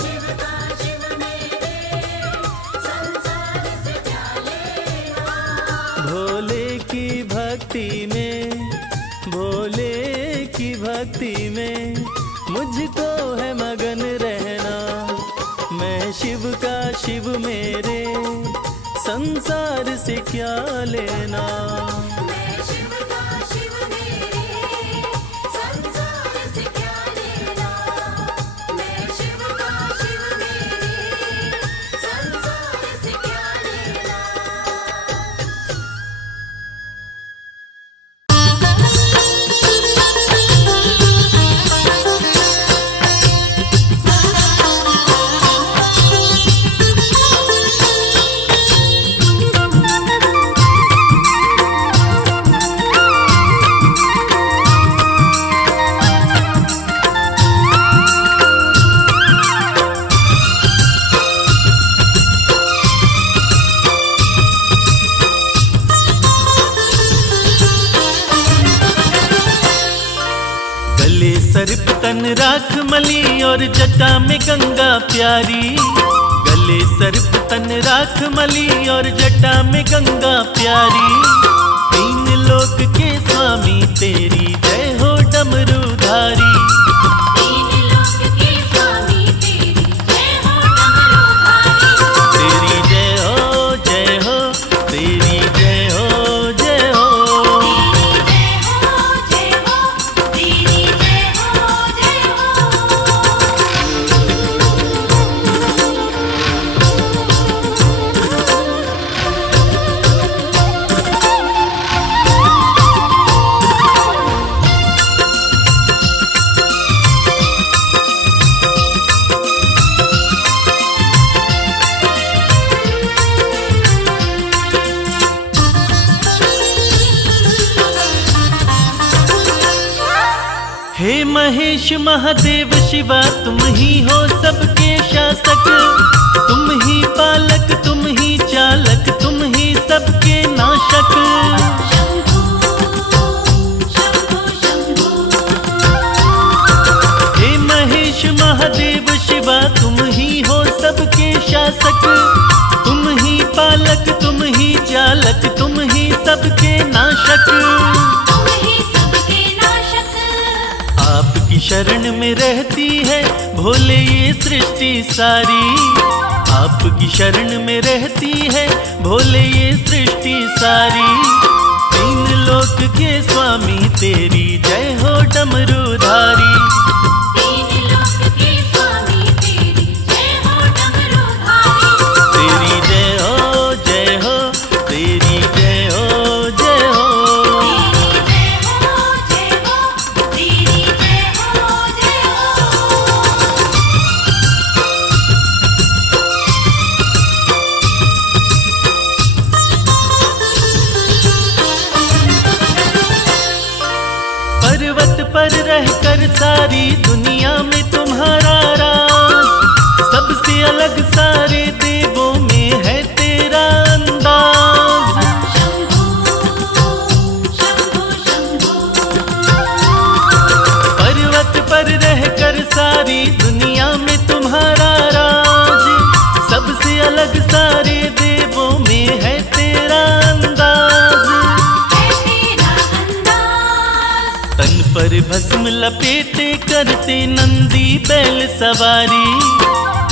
शिव का शिव मेरे, संसार से क्या लेना। भोले की भक्ति में, भोले की भक्ति में मुझको है मगन रहना। मैं शिव का शिव मेरे, संसार से क्या लेना। मैं शिव का शिव मेरे, संसार से क्या लेना। मैं शिव का शिव मेरे, संसार से क्या लेना। सर्प तन राख मली और जटा में गंगा प्यारी। गले सर्प तन राख मली और जटा में गंगा प्यारी। तीन लोक के स्वामी तेरी जय हो डमरूधारी। तीन लोक के स्वामी तेरी जय हो डमरूधारी। तेरी जय हो जय हो, तेरी जय हो जय हो। तेरी जय हो जय हो, तेरी जय हो जय हे महेश महादेव शिवा, तुम ही हो सबके शासक। तुम ही पालक, तुम ही चालक, तुम ही सबके नाशक। शंभू शंभू शंभू। हे महेश महादेव शिवा, तुम ही हो सबके शासक। तुम ही पालक, तुम ही चालक, तुम ही सबके नाशक। तुम ही सबके नाशक। आपकी शरण में रहती है भोले ये सृष्टि सारी। आपकी शरण में रहती है भोले ये सृष्टि सारी। तीन लोक के स्वामी तेरी जय हो डमरूधारी। तीन लोक के स्वामी तेरी जय हो डमरूधारी। तेरी जय हो जय हो, तेरी जय हो जय हो। तेरी जय हो सारी दुनिया में तुम्हारा राज, सबसे अलग सारे देवों में है तेरा अंदाज। शंभो शंभो शंभो पर्वत पर रहकर सारी दुनिया में तुम्हारा राज, सबसे अलग सारे देवों में है तेरा अंदाज। है तेरा अंदाज। तन पर भस्म लपेटे करते नंदी बैल सवारी,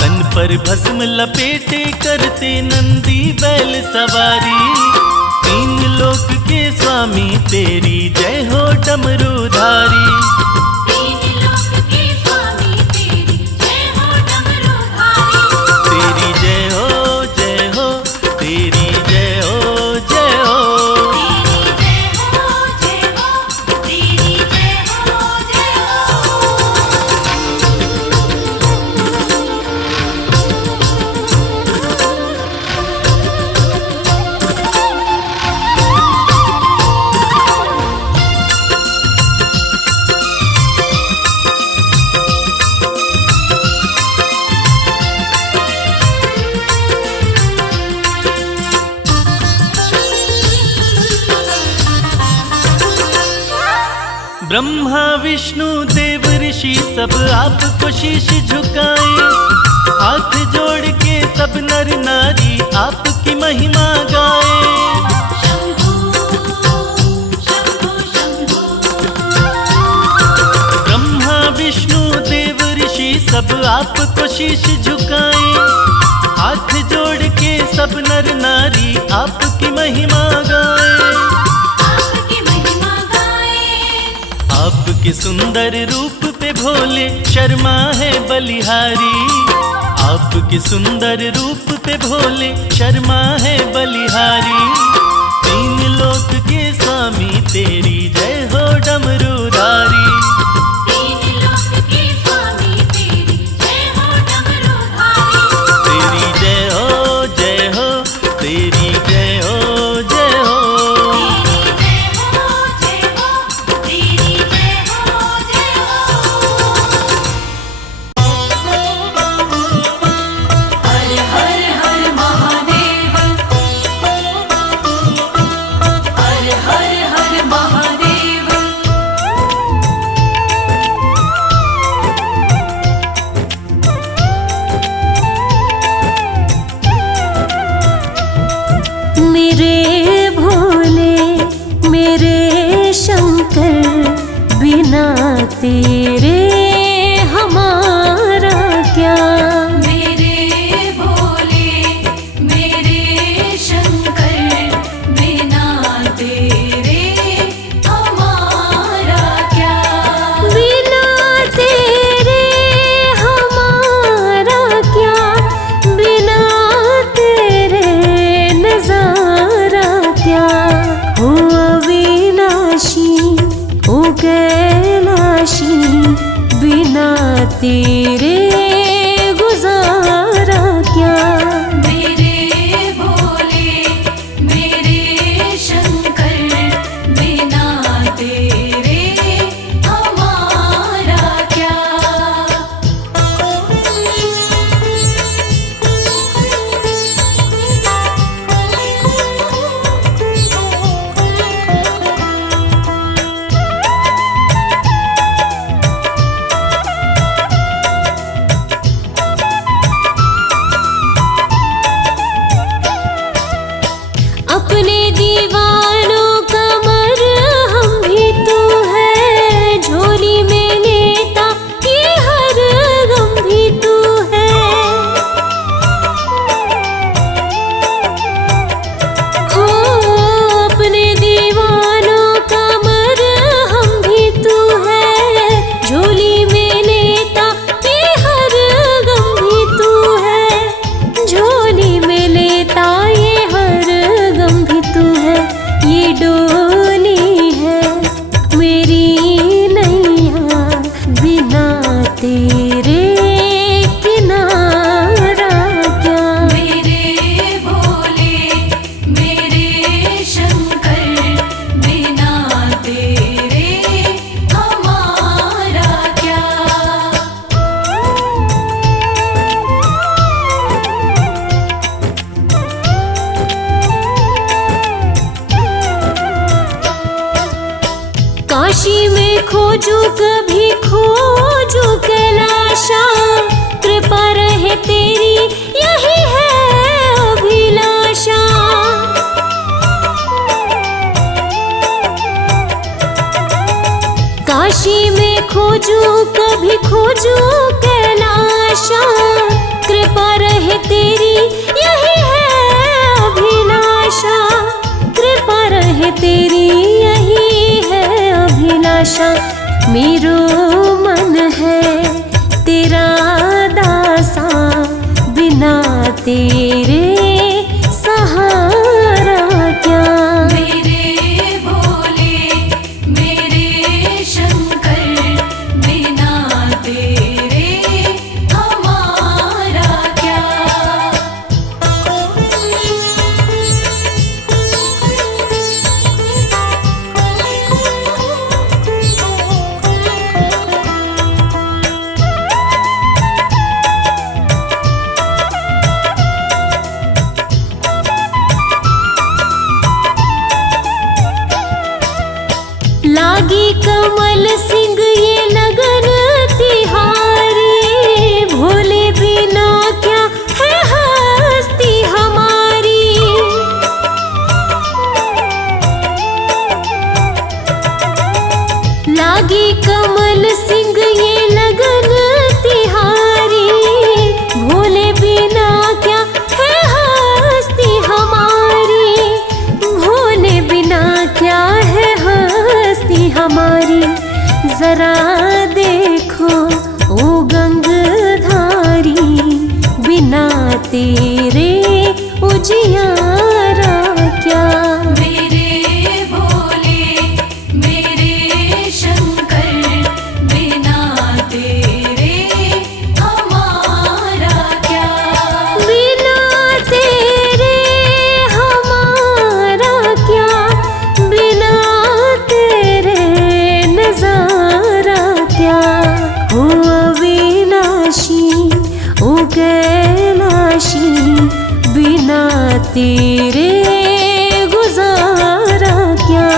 तन पर भस्म लपेटे करते नंदी बैल सवारी। तीन लोक के स्वामी तेरी जय हो डमरूधारी। तीन लोक के स्वामी तेरी जय हो डमरूधारी। तेरी जय हो जय हो, तेरी जय हो जय हो। तेरी जय हो जय हो, तेरी जय हो जय हो। ब्रह्मा विष्णु देव ऋषि सब आपको शीश झुकाए, हाथ जोड़ के सब नर नारी आपकी महिमा गाए। शंभो शंभो शंभो ब्रह्मा विष्णु देव ऋषि सब आपको शीश झुकाए, हाथ जोड़ के सब नर नारी आपकी महिमा गाए। आपकी महिमा गाए। आपके सुंदर रूप पे भोले शर्मा है बलिहारी, आपके सुंदर रूप पे भोले शर्मा है बलिहारी। तीन लोक के स्वामी तेरी जय हो डमरूधारी। तीन लोक के स्वामी तेरी जय हो डमरूधारी। तेरी जय हो जय हो, तेरी जय हो जय हो। तेरी जय हो जय हो, तेरी जय हो जय हो। हर हर हर महादेव, हर हर हर महादेव। मेरे भोले मेरे शंकर, बिना तेरे हमारा क्या। मेरे भोले मेरे शंकर, बिना तेरे हमारा क्या। बिना तेरे हमारा क्या, बिना तेरे नजारा क्या। हो अविनाशी हो कैलाशी, बिना तेरे गुजारा क्या। मेरे भोले मेरे शंकर, बिना तेरे हमारा क्या। खोजू कभी खोजू कैलाशा, कृपा रहे तेरी यही है अभिलाषा। काशी में खोजू कभी खोजू कैलाशा, कृपा रहे तेरी यही है अभिलाषा। कृपा रहे तेरी यही है अभिलाषा। मेरो मन है तेरा दासा, बिना तेरे सहारा क्या। मेरे भोले मेरे शंकर, बिना तेरे हमारा क्या। लागी कमल सिंह ये लगन तिहारी, भोले बिना क्या है हस्ती हमारी। लागी कमल सिंह ये लगन तिहारी, भोले बिना क्या है हस्ती हमारी। भोले बिना क्या है हस्ती हमारी। जरा देखो ओ गंगधारी, बिना तेरे उजियारा क्या। मेरे भोले मेरे शंकर, बिना तेरे हमारा क्या। बिना तेरे हमारा क्या, बिना तेरे नजारा क्या। ओ अविनाशी ओ कैलाशी, बिना तेरे गुजारा क्या।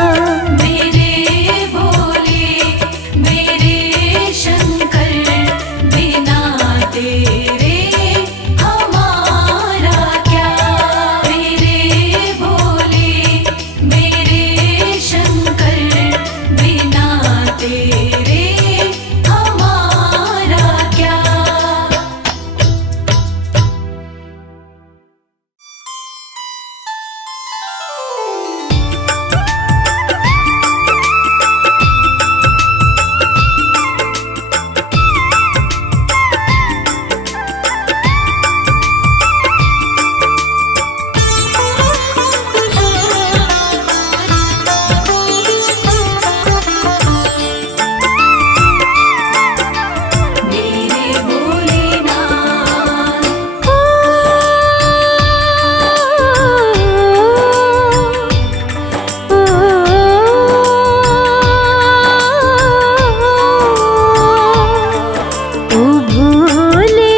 मेरे भोले मेरे शंकर, बिना तेरे हमारा क्या। मेरे भोले मेरे शंकर, बिना तेरे हमारा क्या। मेरे भोलेनाथ ओ भोले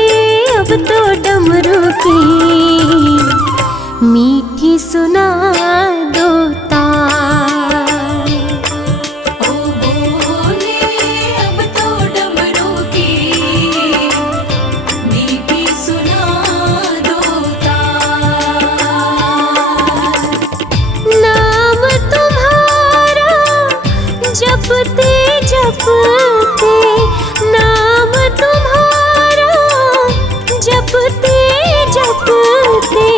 अब तो डमरू की मीठी सुना दो तार। ओ भोले अब तो डमरू की मीठी सुना दो तार। नाम तुम्हारा जपते जपते, नाम तुम्हारा जपते जपते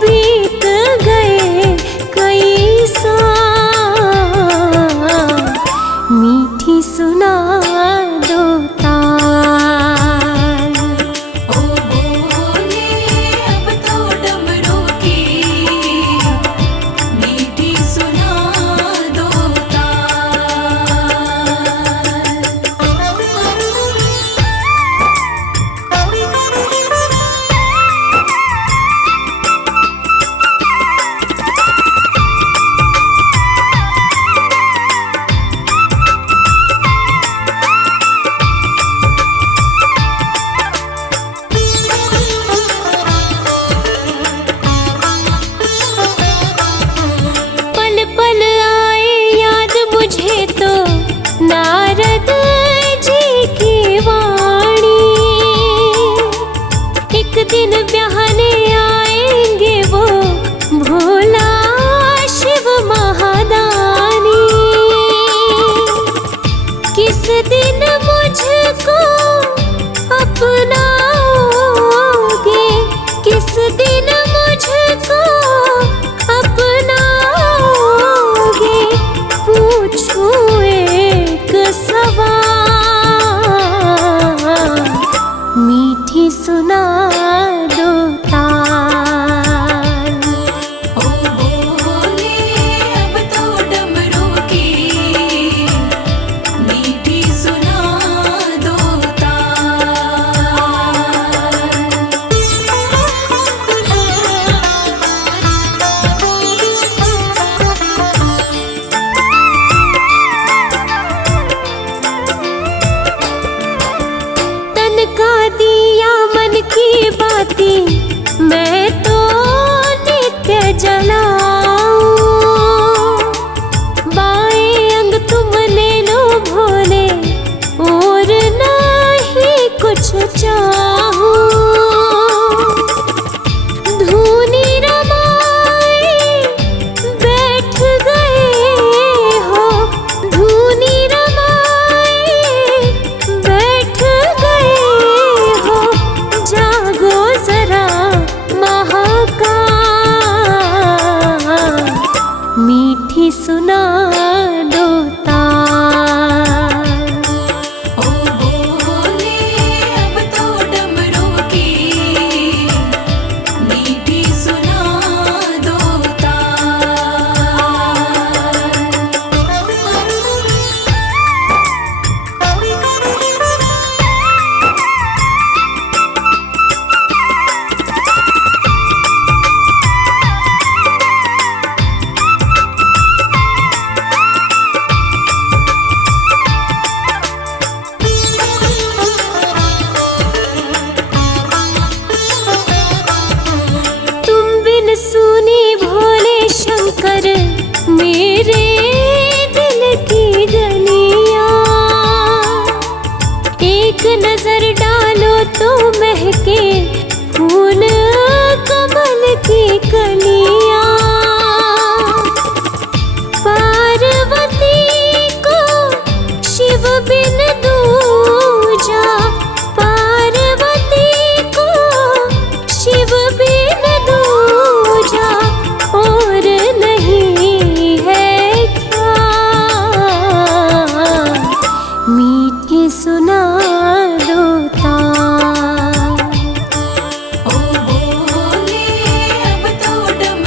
बीत गए कई साल। मीठी सुना दो तार। ओ भोले अब तो डमरू की मीठी सुना दो तार। की कलियां। पार्वती को शिव बिन दूजा, पार्वती को शिव बिन दूजा और नहीं है क्या। मीठी सुना दो तार। ओ बोले अब तो डम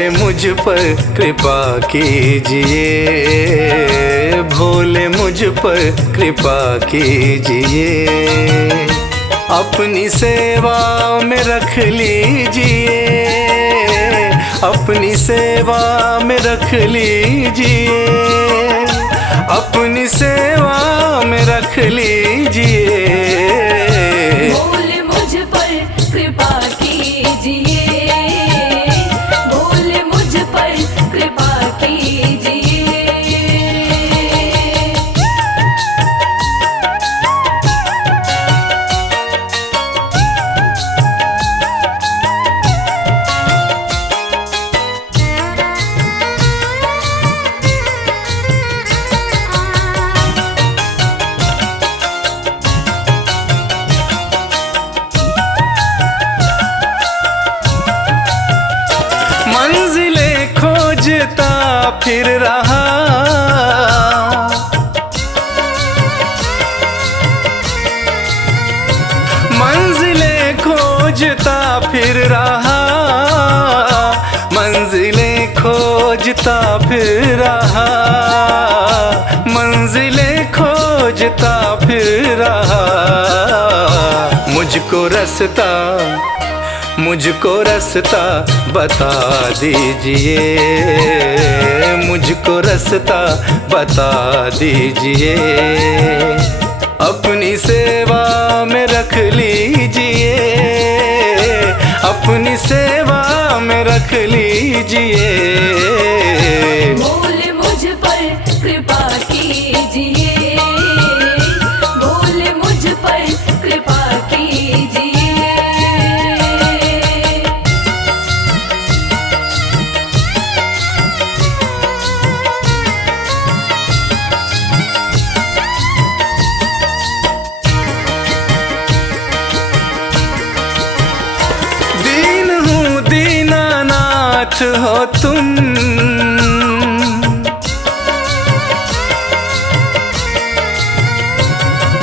भोले मुझ पर कृपा कीजिए, भोले मुझ पर कृपा कीजिए। अपनी सेवा में रख लीजिए, अपनी सेवा में रख लीजिए, अपनी सेवा में रख लीजिए। भोले मुझ पर कृपा कीजिए, भोले मुझ पर कृपा कीजिए। मंजिलें खोजता फिर रहा, मंजिलें खोजता फिर रहा, मंजिलें खोजता फिर रहा, मंजिलें खोजता फिर रहा। मुझको रास्ता, मुझको रास्ता बता दीजिए, मुझको रास्ता बता दीजिए। अपनी सेवा में रख लीजिए, अपनी सेवा में रख लीजिए। भोले मुझ पर कृपा कीजिए, भोले मुझ पर कृपा कीजिए। दीन हूँ दीनानाथ हो तुम,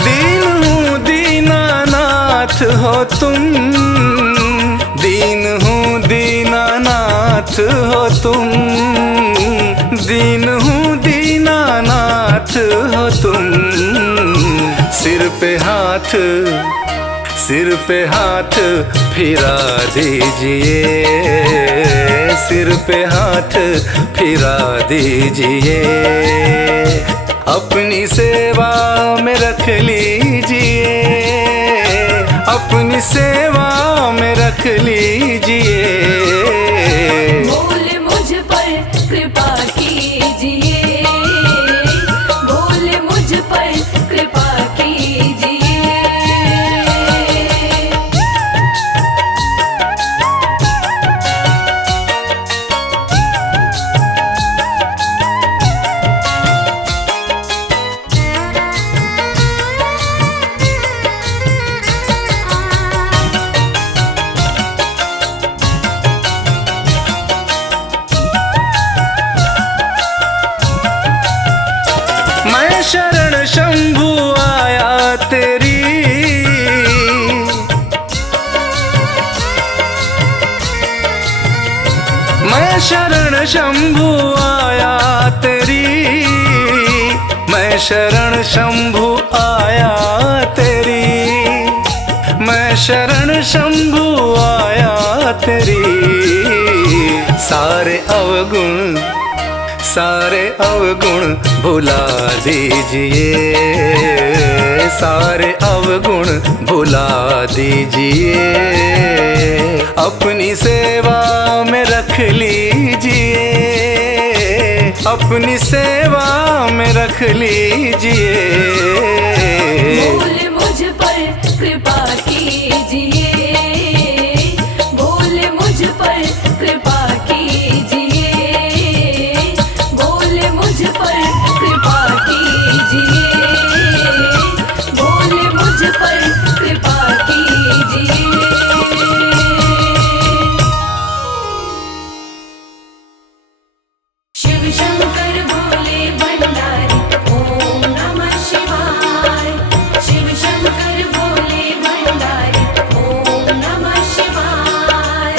दीन हूँ दीनानाथ हो तुम, दीन हूँ दीनानाथ हो तुम, दीन हूँ दीनानाथ हो तुम। सिर पे हाथ, सिर पे हाथ फिरा दीजिए, सिर पे हाथ फिरा दीजिए। अपनी सेवा में रख लीजिए, अपनी सेवा में रख लीजिए। भोले मुझ पर कृपा कीजिए, भोले मुझ पर कृपा कीजिए। मैं शरण शंभु आया तेरी, मैं शरण शंभु आया तेरी, मैं शरण शंभु आया तेरी, मैं शरण शंभु आया तेरी। सारे अवगुण, सारे अवगुण भुला दीजिए, सारे अवगुण भुला दीजिए। अपनी सेवा में रख लीजिए, अपनी सेवा में रख लीजिए। भोले मुझ पर कृपा कीजिए, भोले मुझ पर कृपा कीजिए, भोले मुझ पर कृपा कीजिए, भोले मुझ पर कृपा कीजिए। शिव शंकर भोले भंडारी ओम नमः शिवाय, शिव शंकर भोले भंडारी ओम नमः शिवाय।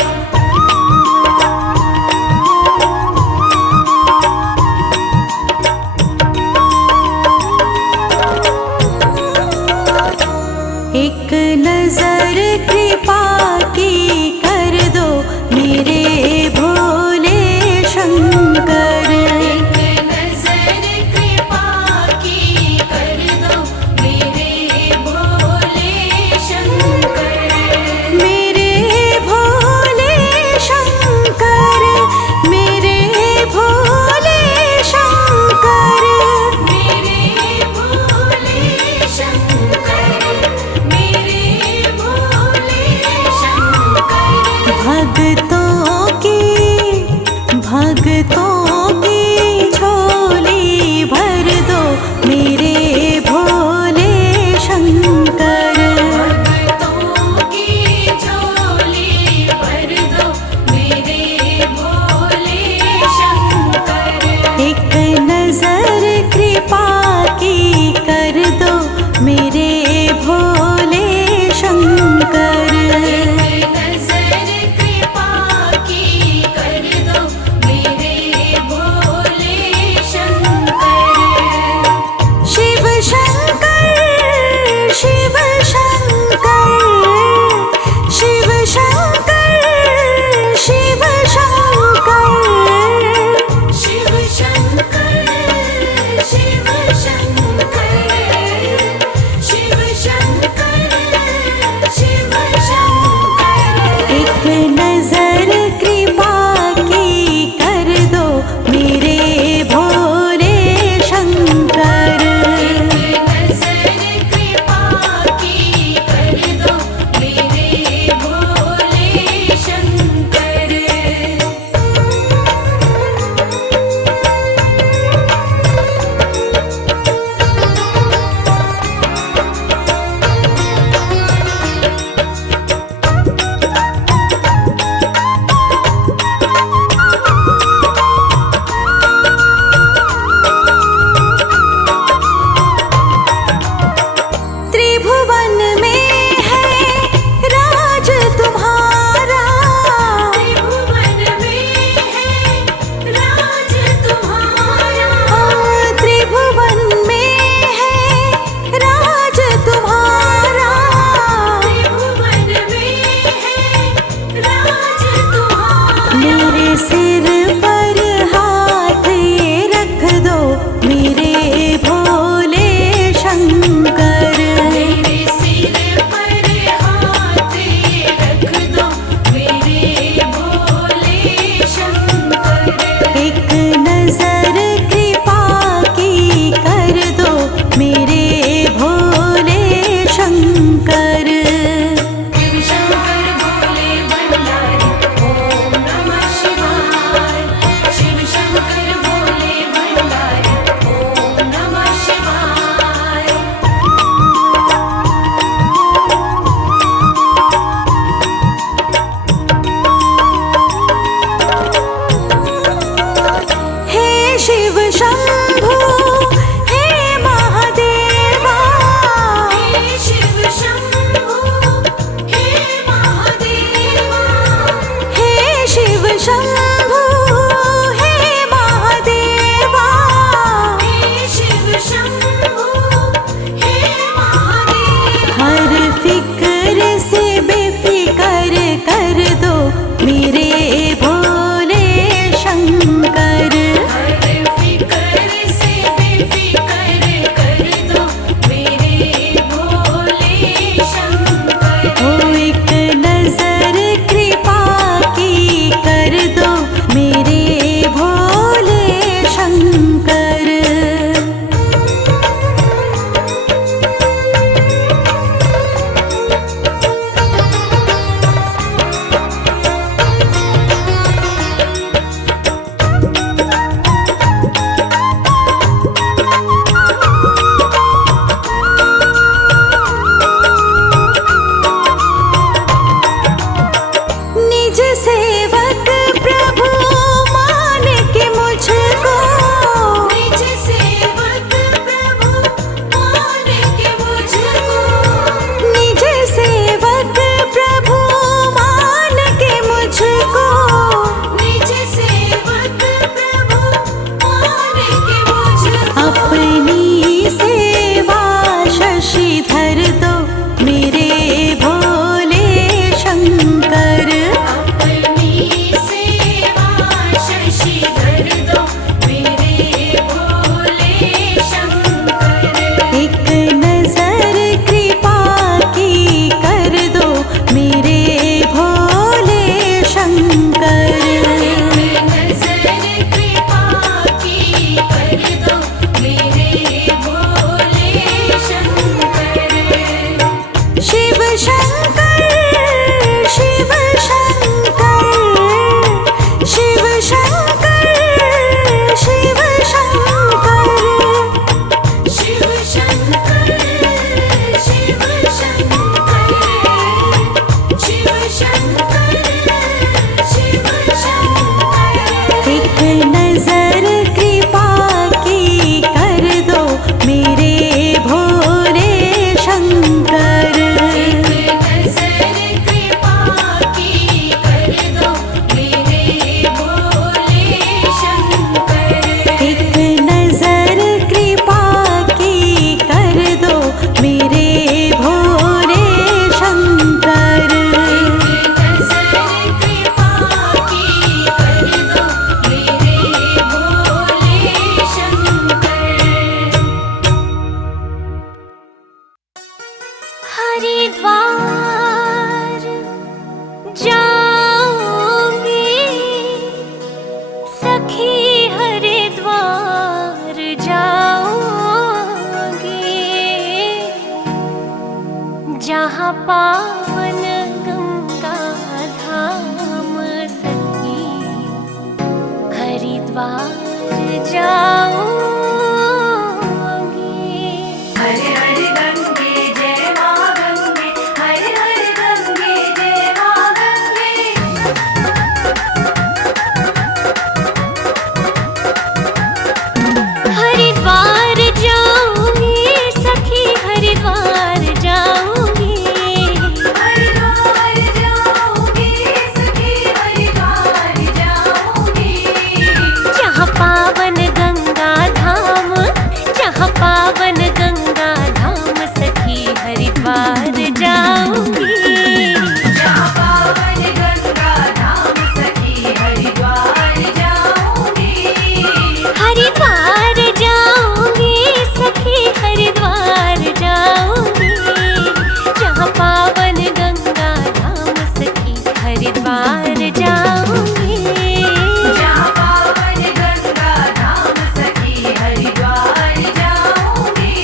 शिव शंकर शिव शंकर शिव शंकर शिव शंकर शिव शंकर। एक नजर कृपा की कर दो मेरे भोले शंकर। एक नजर कृपा की कर दो मेरे भोले शंकर। एक नजर कृपा की कर दो मेरे भोले शंकर। एक नजर कृपा की कर दो मेरे भोले शंकर। हरिद्वार जाऊंगी सखी, हरिद्वार जाऊंगी, जहाँ पावन गंगा धाम सखी, हरिद्वार जाऊंगी। हर हर गंगे जय माँ गंगे, हर हर गंगे जय माँ गंगे। हरिद्वार जाऊंगी सखी, हरिद्वार जाऊंगी, हरिद्वार जाऊंगी सखी, हरिद्वार जाऊंगी, जहाँ पावन गंगा धाम, जहाँ पावन गंगा धाम सखी, हरिद्वार जाऊंगी, जहाँ पावन गंगा धाम सखी, हरिद्वार जाऊंगी, हरिद्वार जाऊंगी सखी, हरिद्वार जाऊंगी, जहाँ पावन गंगा धाम सखी, हरिद्वार जाऊंगी, जहाँ पावन गंगा धाम सखी, हरिद्वार जाऊंगी।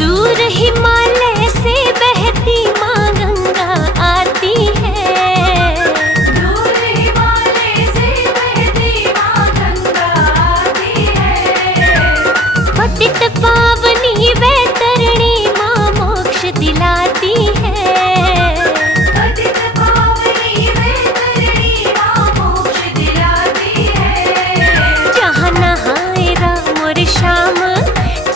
दूर हिमालय से बहती माँ गंगा आती है, दूर हिमालय से बहती माँ गंगा आती है, पतित पावनी वैतरणी माँ मोक्ष दिलाती है, पतित पावनी वैतरणी माँ मोक्ष दिलाती है, जहाँ नहाए राम और श्याम,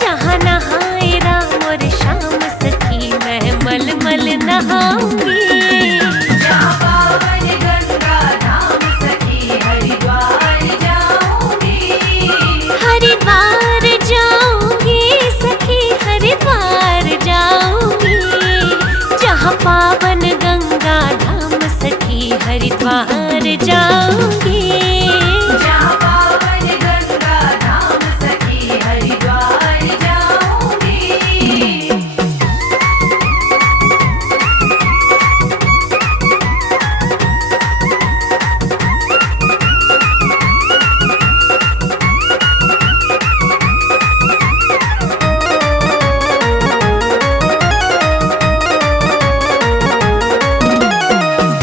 जहाँ नहाए राम और श्याम सखी, मैं मल मल नहाऊंगी, जहाँ पावन गंगा धाम सखी, हरिद्वार जाऊंगी, हरिद्वार जाऊंगी सखी, हरिद्वार जाऊंगी, जहाँ पावन गंगा धाम सखी, हरिद्वार जाऊंगी, जहाँ पावन गंगा धाम सखी, हरिद्वार जाऊंगी।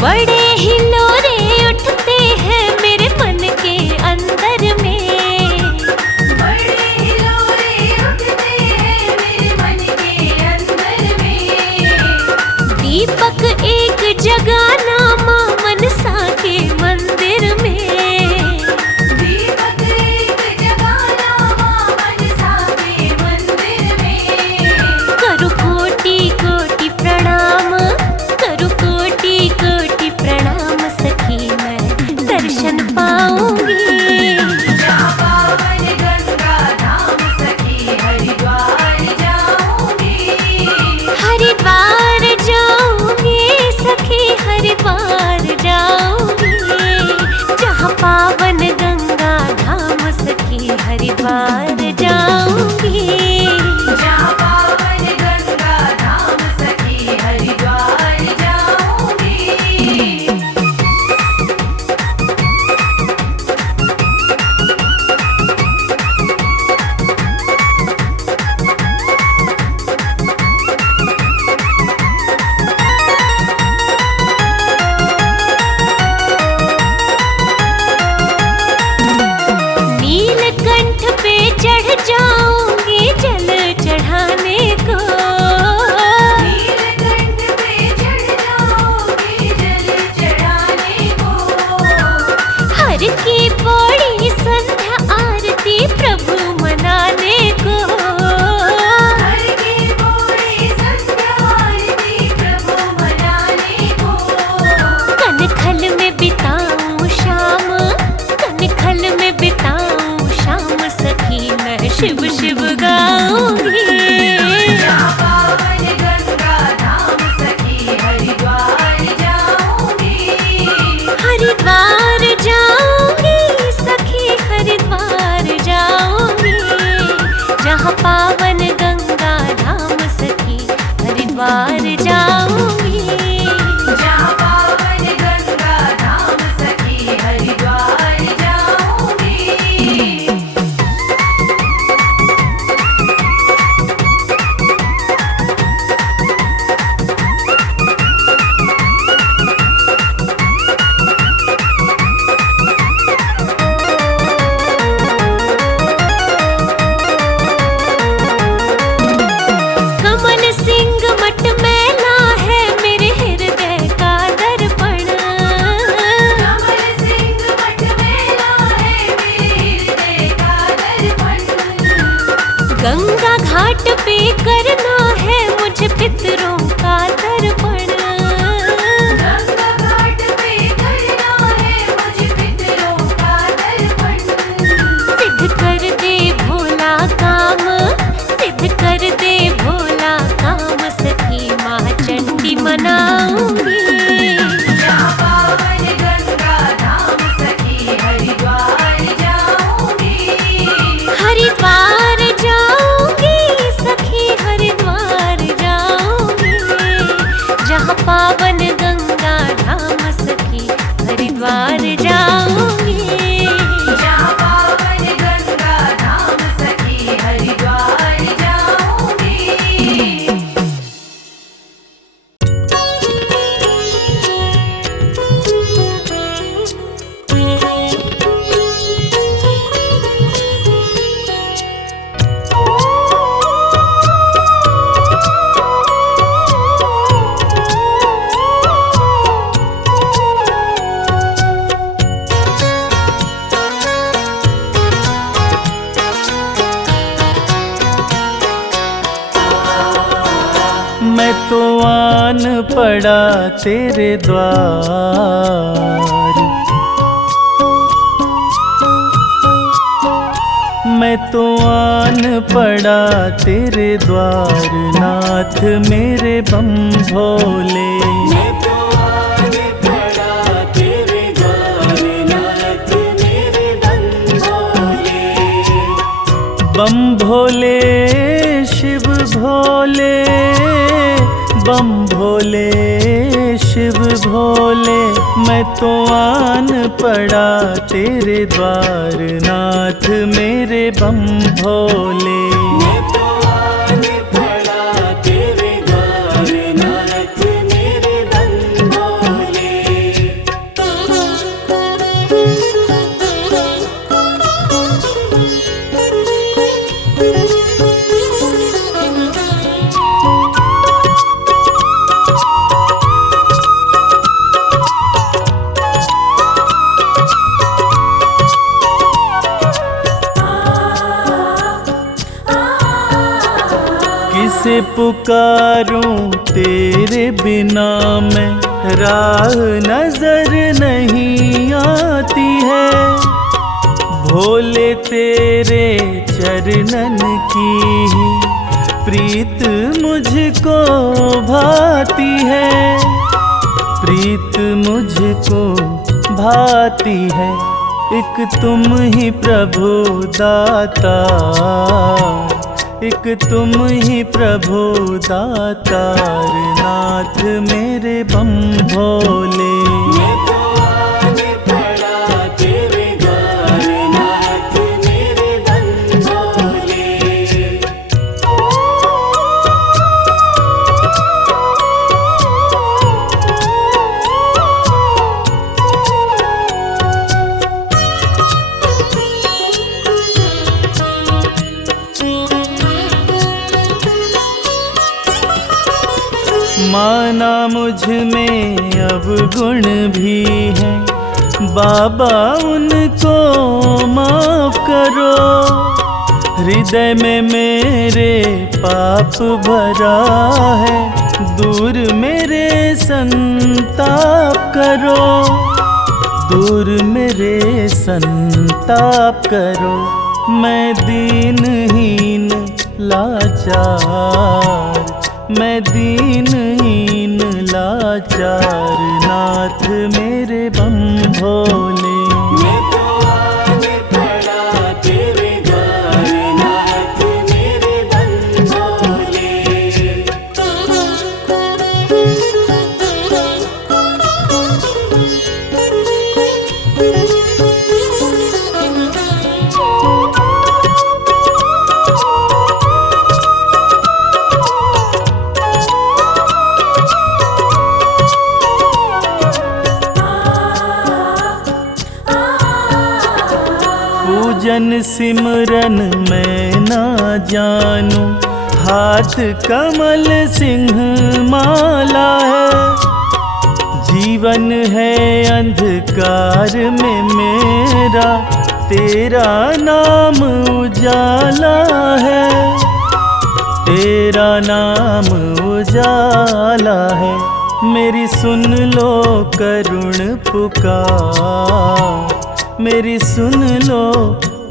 बड़े हिलोरे उठते हैं मेरे मन के अंदर में, बड़े हिलोरे उठते हैं मेरे मन के अंदर में, दीपक एक जगाना माँ मनसा के मंदिर में, दीपक एक जगाना माँ मनसा के मंदिर में, करू कोटि कोटि प्रणाम, करू कोटि कोटि प्रणाम सखी, शिव शिव गाऊंगी। जहाँ पावन गंगा धाम सखी हरिद्वार जाऊंगी। हरिद्वार जाऊंगी सखी हरिद्वार जाऊंगी। जहाँ पावन गंगा धाम सखी हरिद्वार जाऊंगी। जहाँ पावन गंगा धाम सखी हरिद्वार जाऊंगी। कमल सिंह मठ मैला है मेरे हृदय का दर्पण। कमल सिंह मठ मैला है मेरे हृदय का दर्पण। गंगा घाट पे करना है मुझे पितरों का तर्पण। गंगा घाट पे करना है मुझे पितरों का तर्पण। सिद्ध कर दे भोला काम, सिद्ध कर दे भोला काम सखी माँ चंडी मनाऊंगी। जहाँ पावन गंगा धाम सखी हरिद्वार जाऊंगी। हरिद्वार जाऊंगी सखी हरिद्वार जाऊंगी। जहाँ पावन गंगा धाम सखी हरिद्वार जाऊंगी। जहाँ पावन गंगा धाम सखी हरिद्वार जाऊंगी। मैं तो आन पड़ा तेरे द्वार। मैं तो आन पड़ा तेरे द्वार नाथ मेरे बम भोले। मैं तो आन पड़ा तेरे द्वार नाथ मेरे बम भोले। बम भोले शिव भोले, बम भोले शिव भोले। मैं तो आन पड़ा तेरे द्वार नाथ मेरे बम भोले। मैं तो आन पड़ा तेरे द्वार नाथ मेरे बम भोले। किसे पुकारूं तेरे बिना मैं, राह नजर नहीं आती है। भोले तेरे चरणन की ही प्रीत मुझको भाती है। प्रीत मुझको भाती है। एक तुम ही प्रभु दाता, एक तुम ही प्रभु दातार नाथ मेरे बम भोले। मैं तो आन पड़ा तेरे द्वार नाथ मेरे बम भोले। माना मुझ में अब गुण भी है, बाबा उनको माफ करो। हृदय में मेरे पाप भरा है, दूर मेरे संताप करो, दूर मेरे संताप करो। मैं दीनहीन लाचार, मैं दीनहीन लाचार, नाथ मेरे बम भोले। मैं तो आज पड़ा तेरे द्वार, नाथ मेरे बम भोले। पूजन सिमरन मैं ना जानूं, हाथ कमल सिंह माला है। जीवन है अंधकार में मेरा, तेरा नाम उजाला है, तेरा नाम उजाला है। मेरी सुन लो करुण पुकार, मेरी सुन लो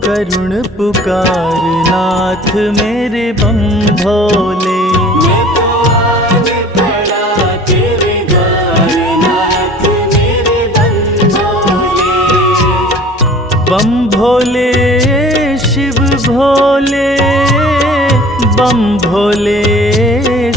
करुण पुकार, नाथ मेरे बम भोले। मैं तो आज पड़ा तेरे द्वार, नाथ मेरे बम भोले। बम भोले शिव भोले, बम भोले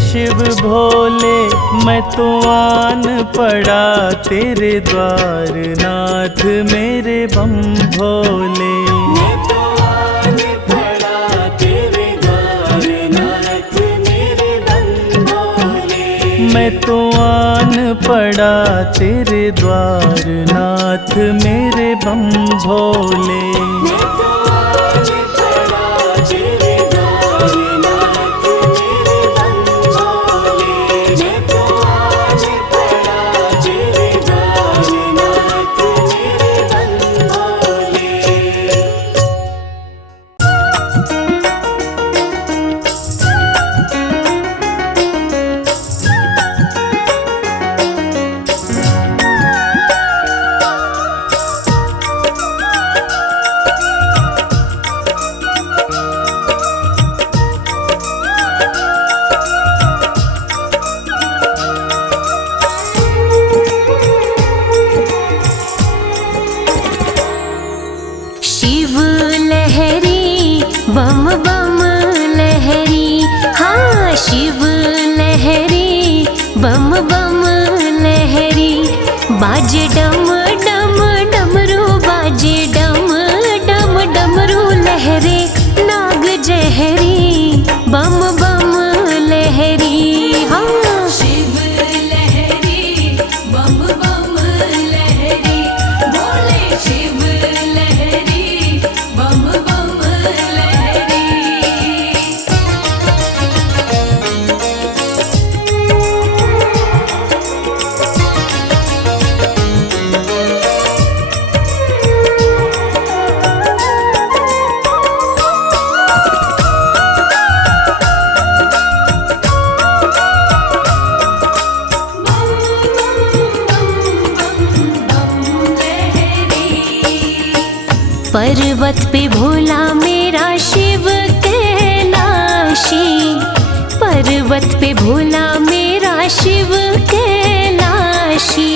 शिव भोले। मैं तो आन पड़ा तेरे द्वार, नाथ मेरे बम भोले। मैं तो आज पड़ा तेरे द्वार, नाथ मेरे बम भोले। मैं तो आन पड़ा तेरे द्वार, नाथ मेरे बम भोले। मैं तो आज पड़ा तेरे द्वार, नाथ मेरे बम भोले। मैं तो आज पड़ा तेरे द्वार, नाथ मेरे बम भोले। शिव लहरी बम बम लहरी, हाँ शिव लहरी बम बम लहरी। बाजे डम डम डमरू, बाजे डम डम डमरू लहरे। नाग जहरी बम बम लहरी, हाँ शिव लहरी बम बम लहरी, बोले शिव लहरी बम बम लहरी। पर्वत पे भोला मेरा शिव कैलाशी, पर्वत पे भोला मेरा शिव कैलाशी।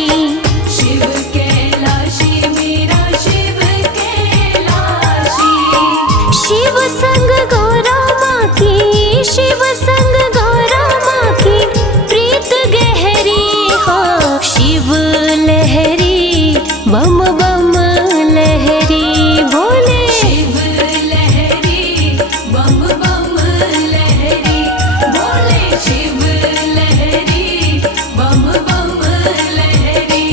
शिव कैलाशी मेरा शिव कैलाशी। शिव संग गौरा माँ की, शिव संग गौरा माँ की प्रीत गहरी हो। शिव लहरी बम बम लहरी, भोले शिव लहरी बम बम लहरी, बोले शिव लहरी बम बम लहरी।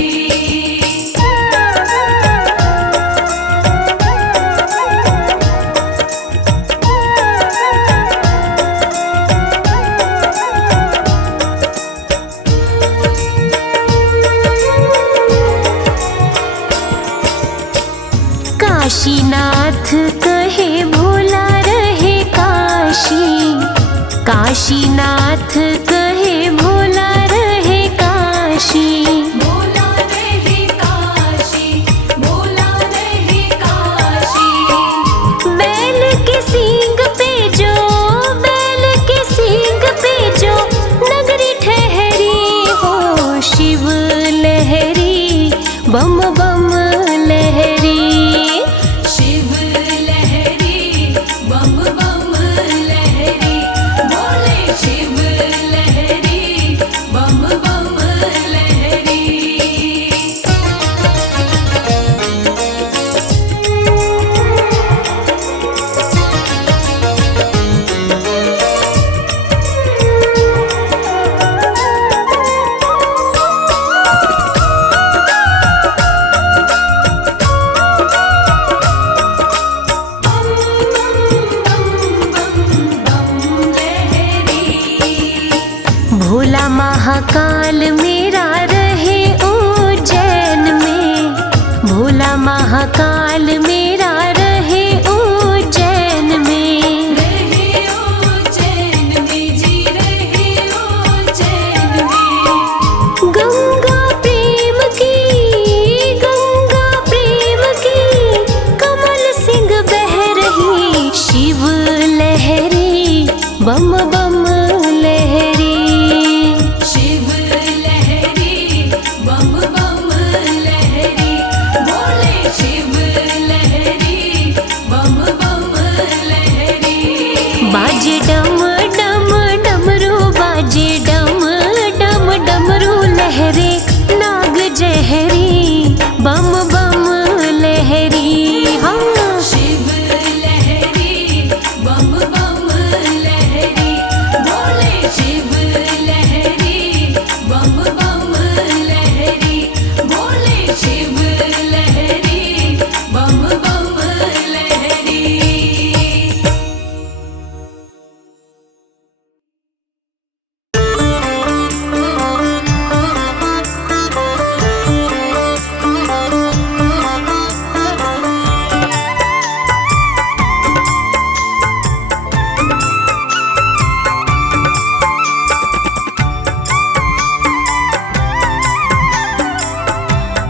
काशीनाथ कहे भोला रहे काशी, काशीनाथ कहे भोला रहे काशी। बोला रहे काशी, बोला रहे काशी। बैल महाकाल मेरा रहे उज्जैन में। रहे उज्जैन में जी, रहे उज्जैन में। गंगा प्रेम की कमल सिंह बह रही, शिव लहरी बम बम लहरी। शिव लहरी बम बम लहरी, बोले शिव लहरी बम बम लहरी। बाजे डम डम डमरू, बाजे डम डम डमरू लहरे, नाग जहरी बम बम लहरी। हाँ शिव लहरी बम बम लहरी, बोले शिव लहरी बम बम लहरी, बोले शिव लहरी बम बम लहरी।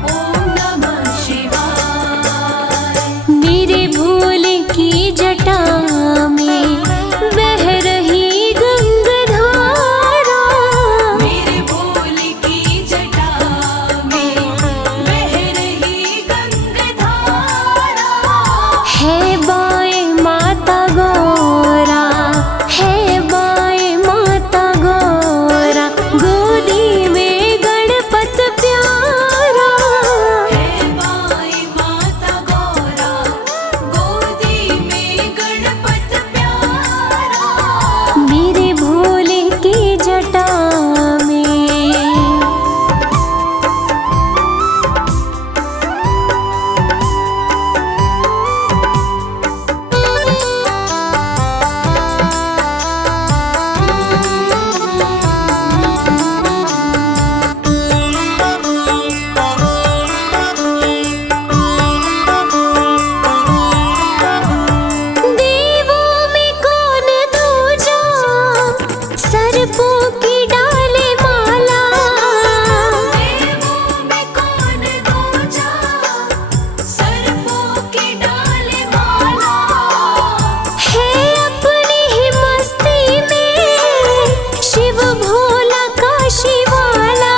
ओम नमः शिवाय। मेरे भोले की जटा में बह रही गंगाधारा, मेरे भोले की जटा में बह रही गंगाधारा। है बाए माता गौरा, है बाए माता गौरा, गोदी में गणपत प्यारा। है बाई माता गौरा, गोदी में गणपत प्यारा। मेरे भोले की जटा में। देवों में कौन दूजा, सर्पों की डाले माला। देवों में कौन दूजा, सर्पों की डाले माला। है अपनी ही मस्ती में शिव भोला काशी वाला।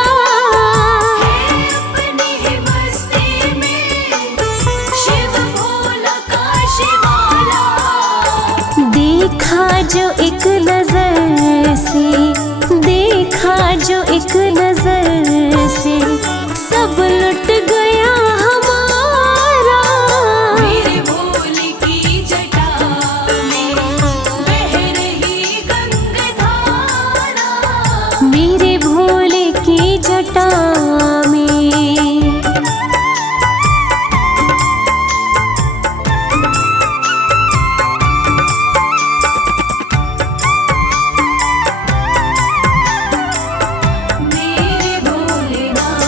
अपनी ही मस्ती में शिव भोला काशी वाला। देखा जो एक नजर से, देखा जो एक नजर से, सब लुट गया हमारा। मेरे भोले की जटा में बह रही गंगाधारा। मेरे भोले की जटा में। मेरे भोलेनाथ।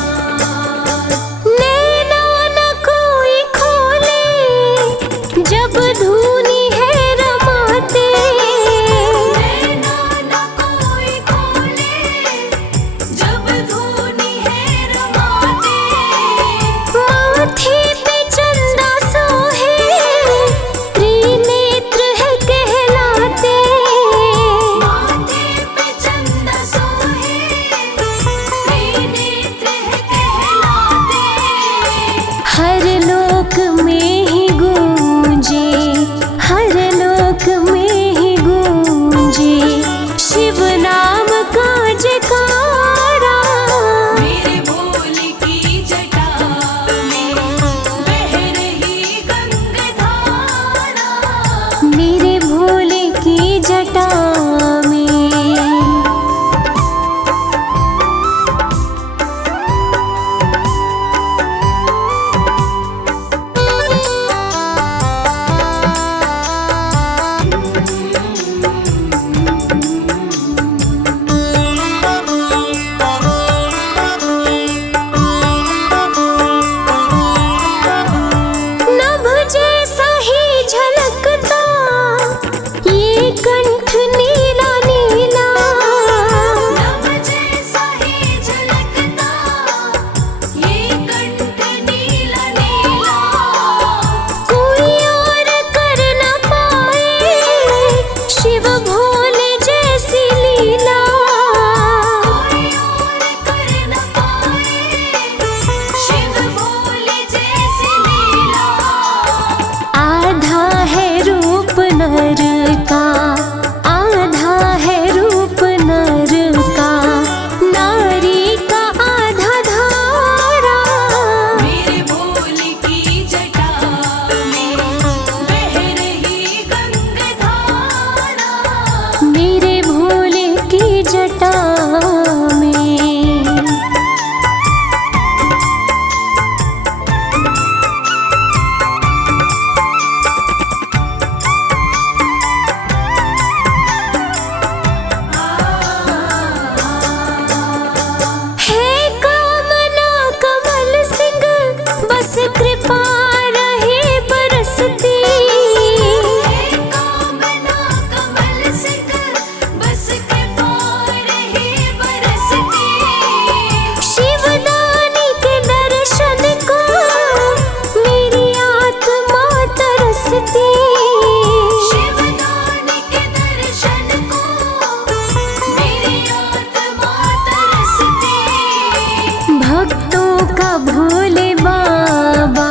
भोले बाबा,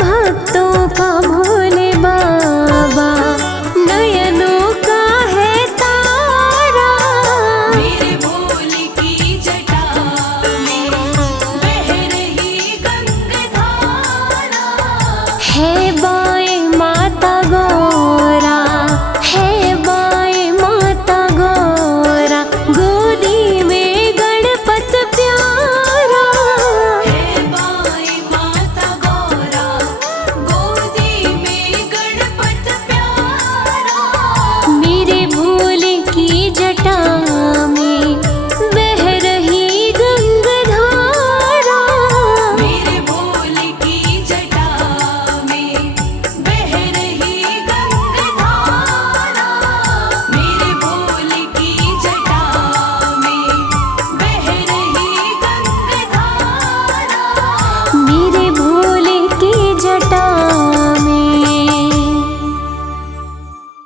भक्तों का भोले बाबा, नयनों का है तारा। मेरे भोले की जटा में बह रही गंगाधारा। है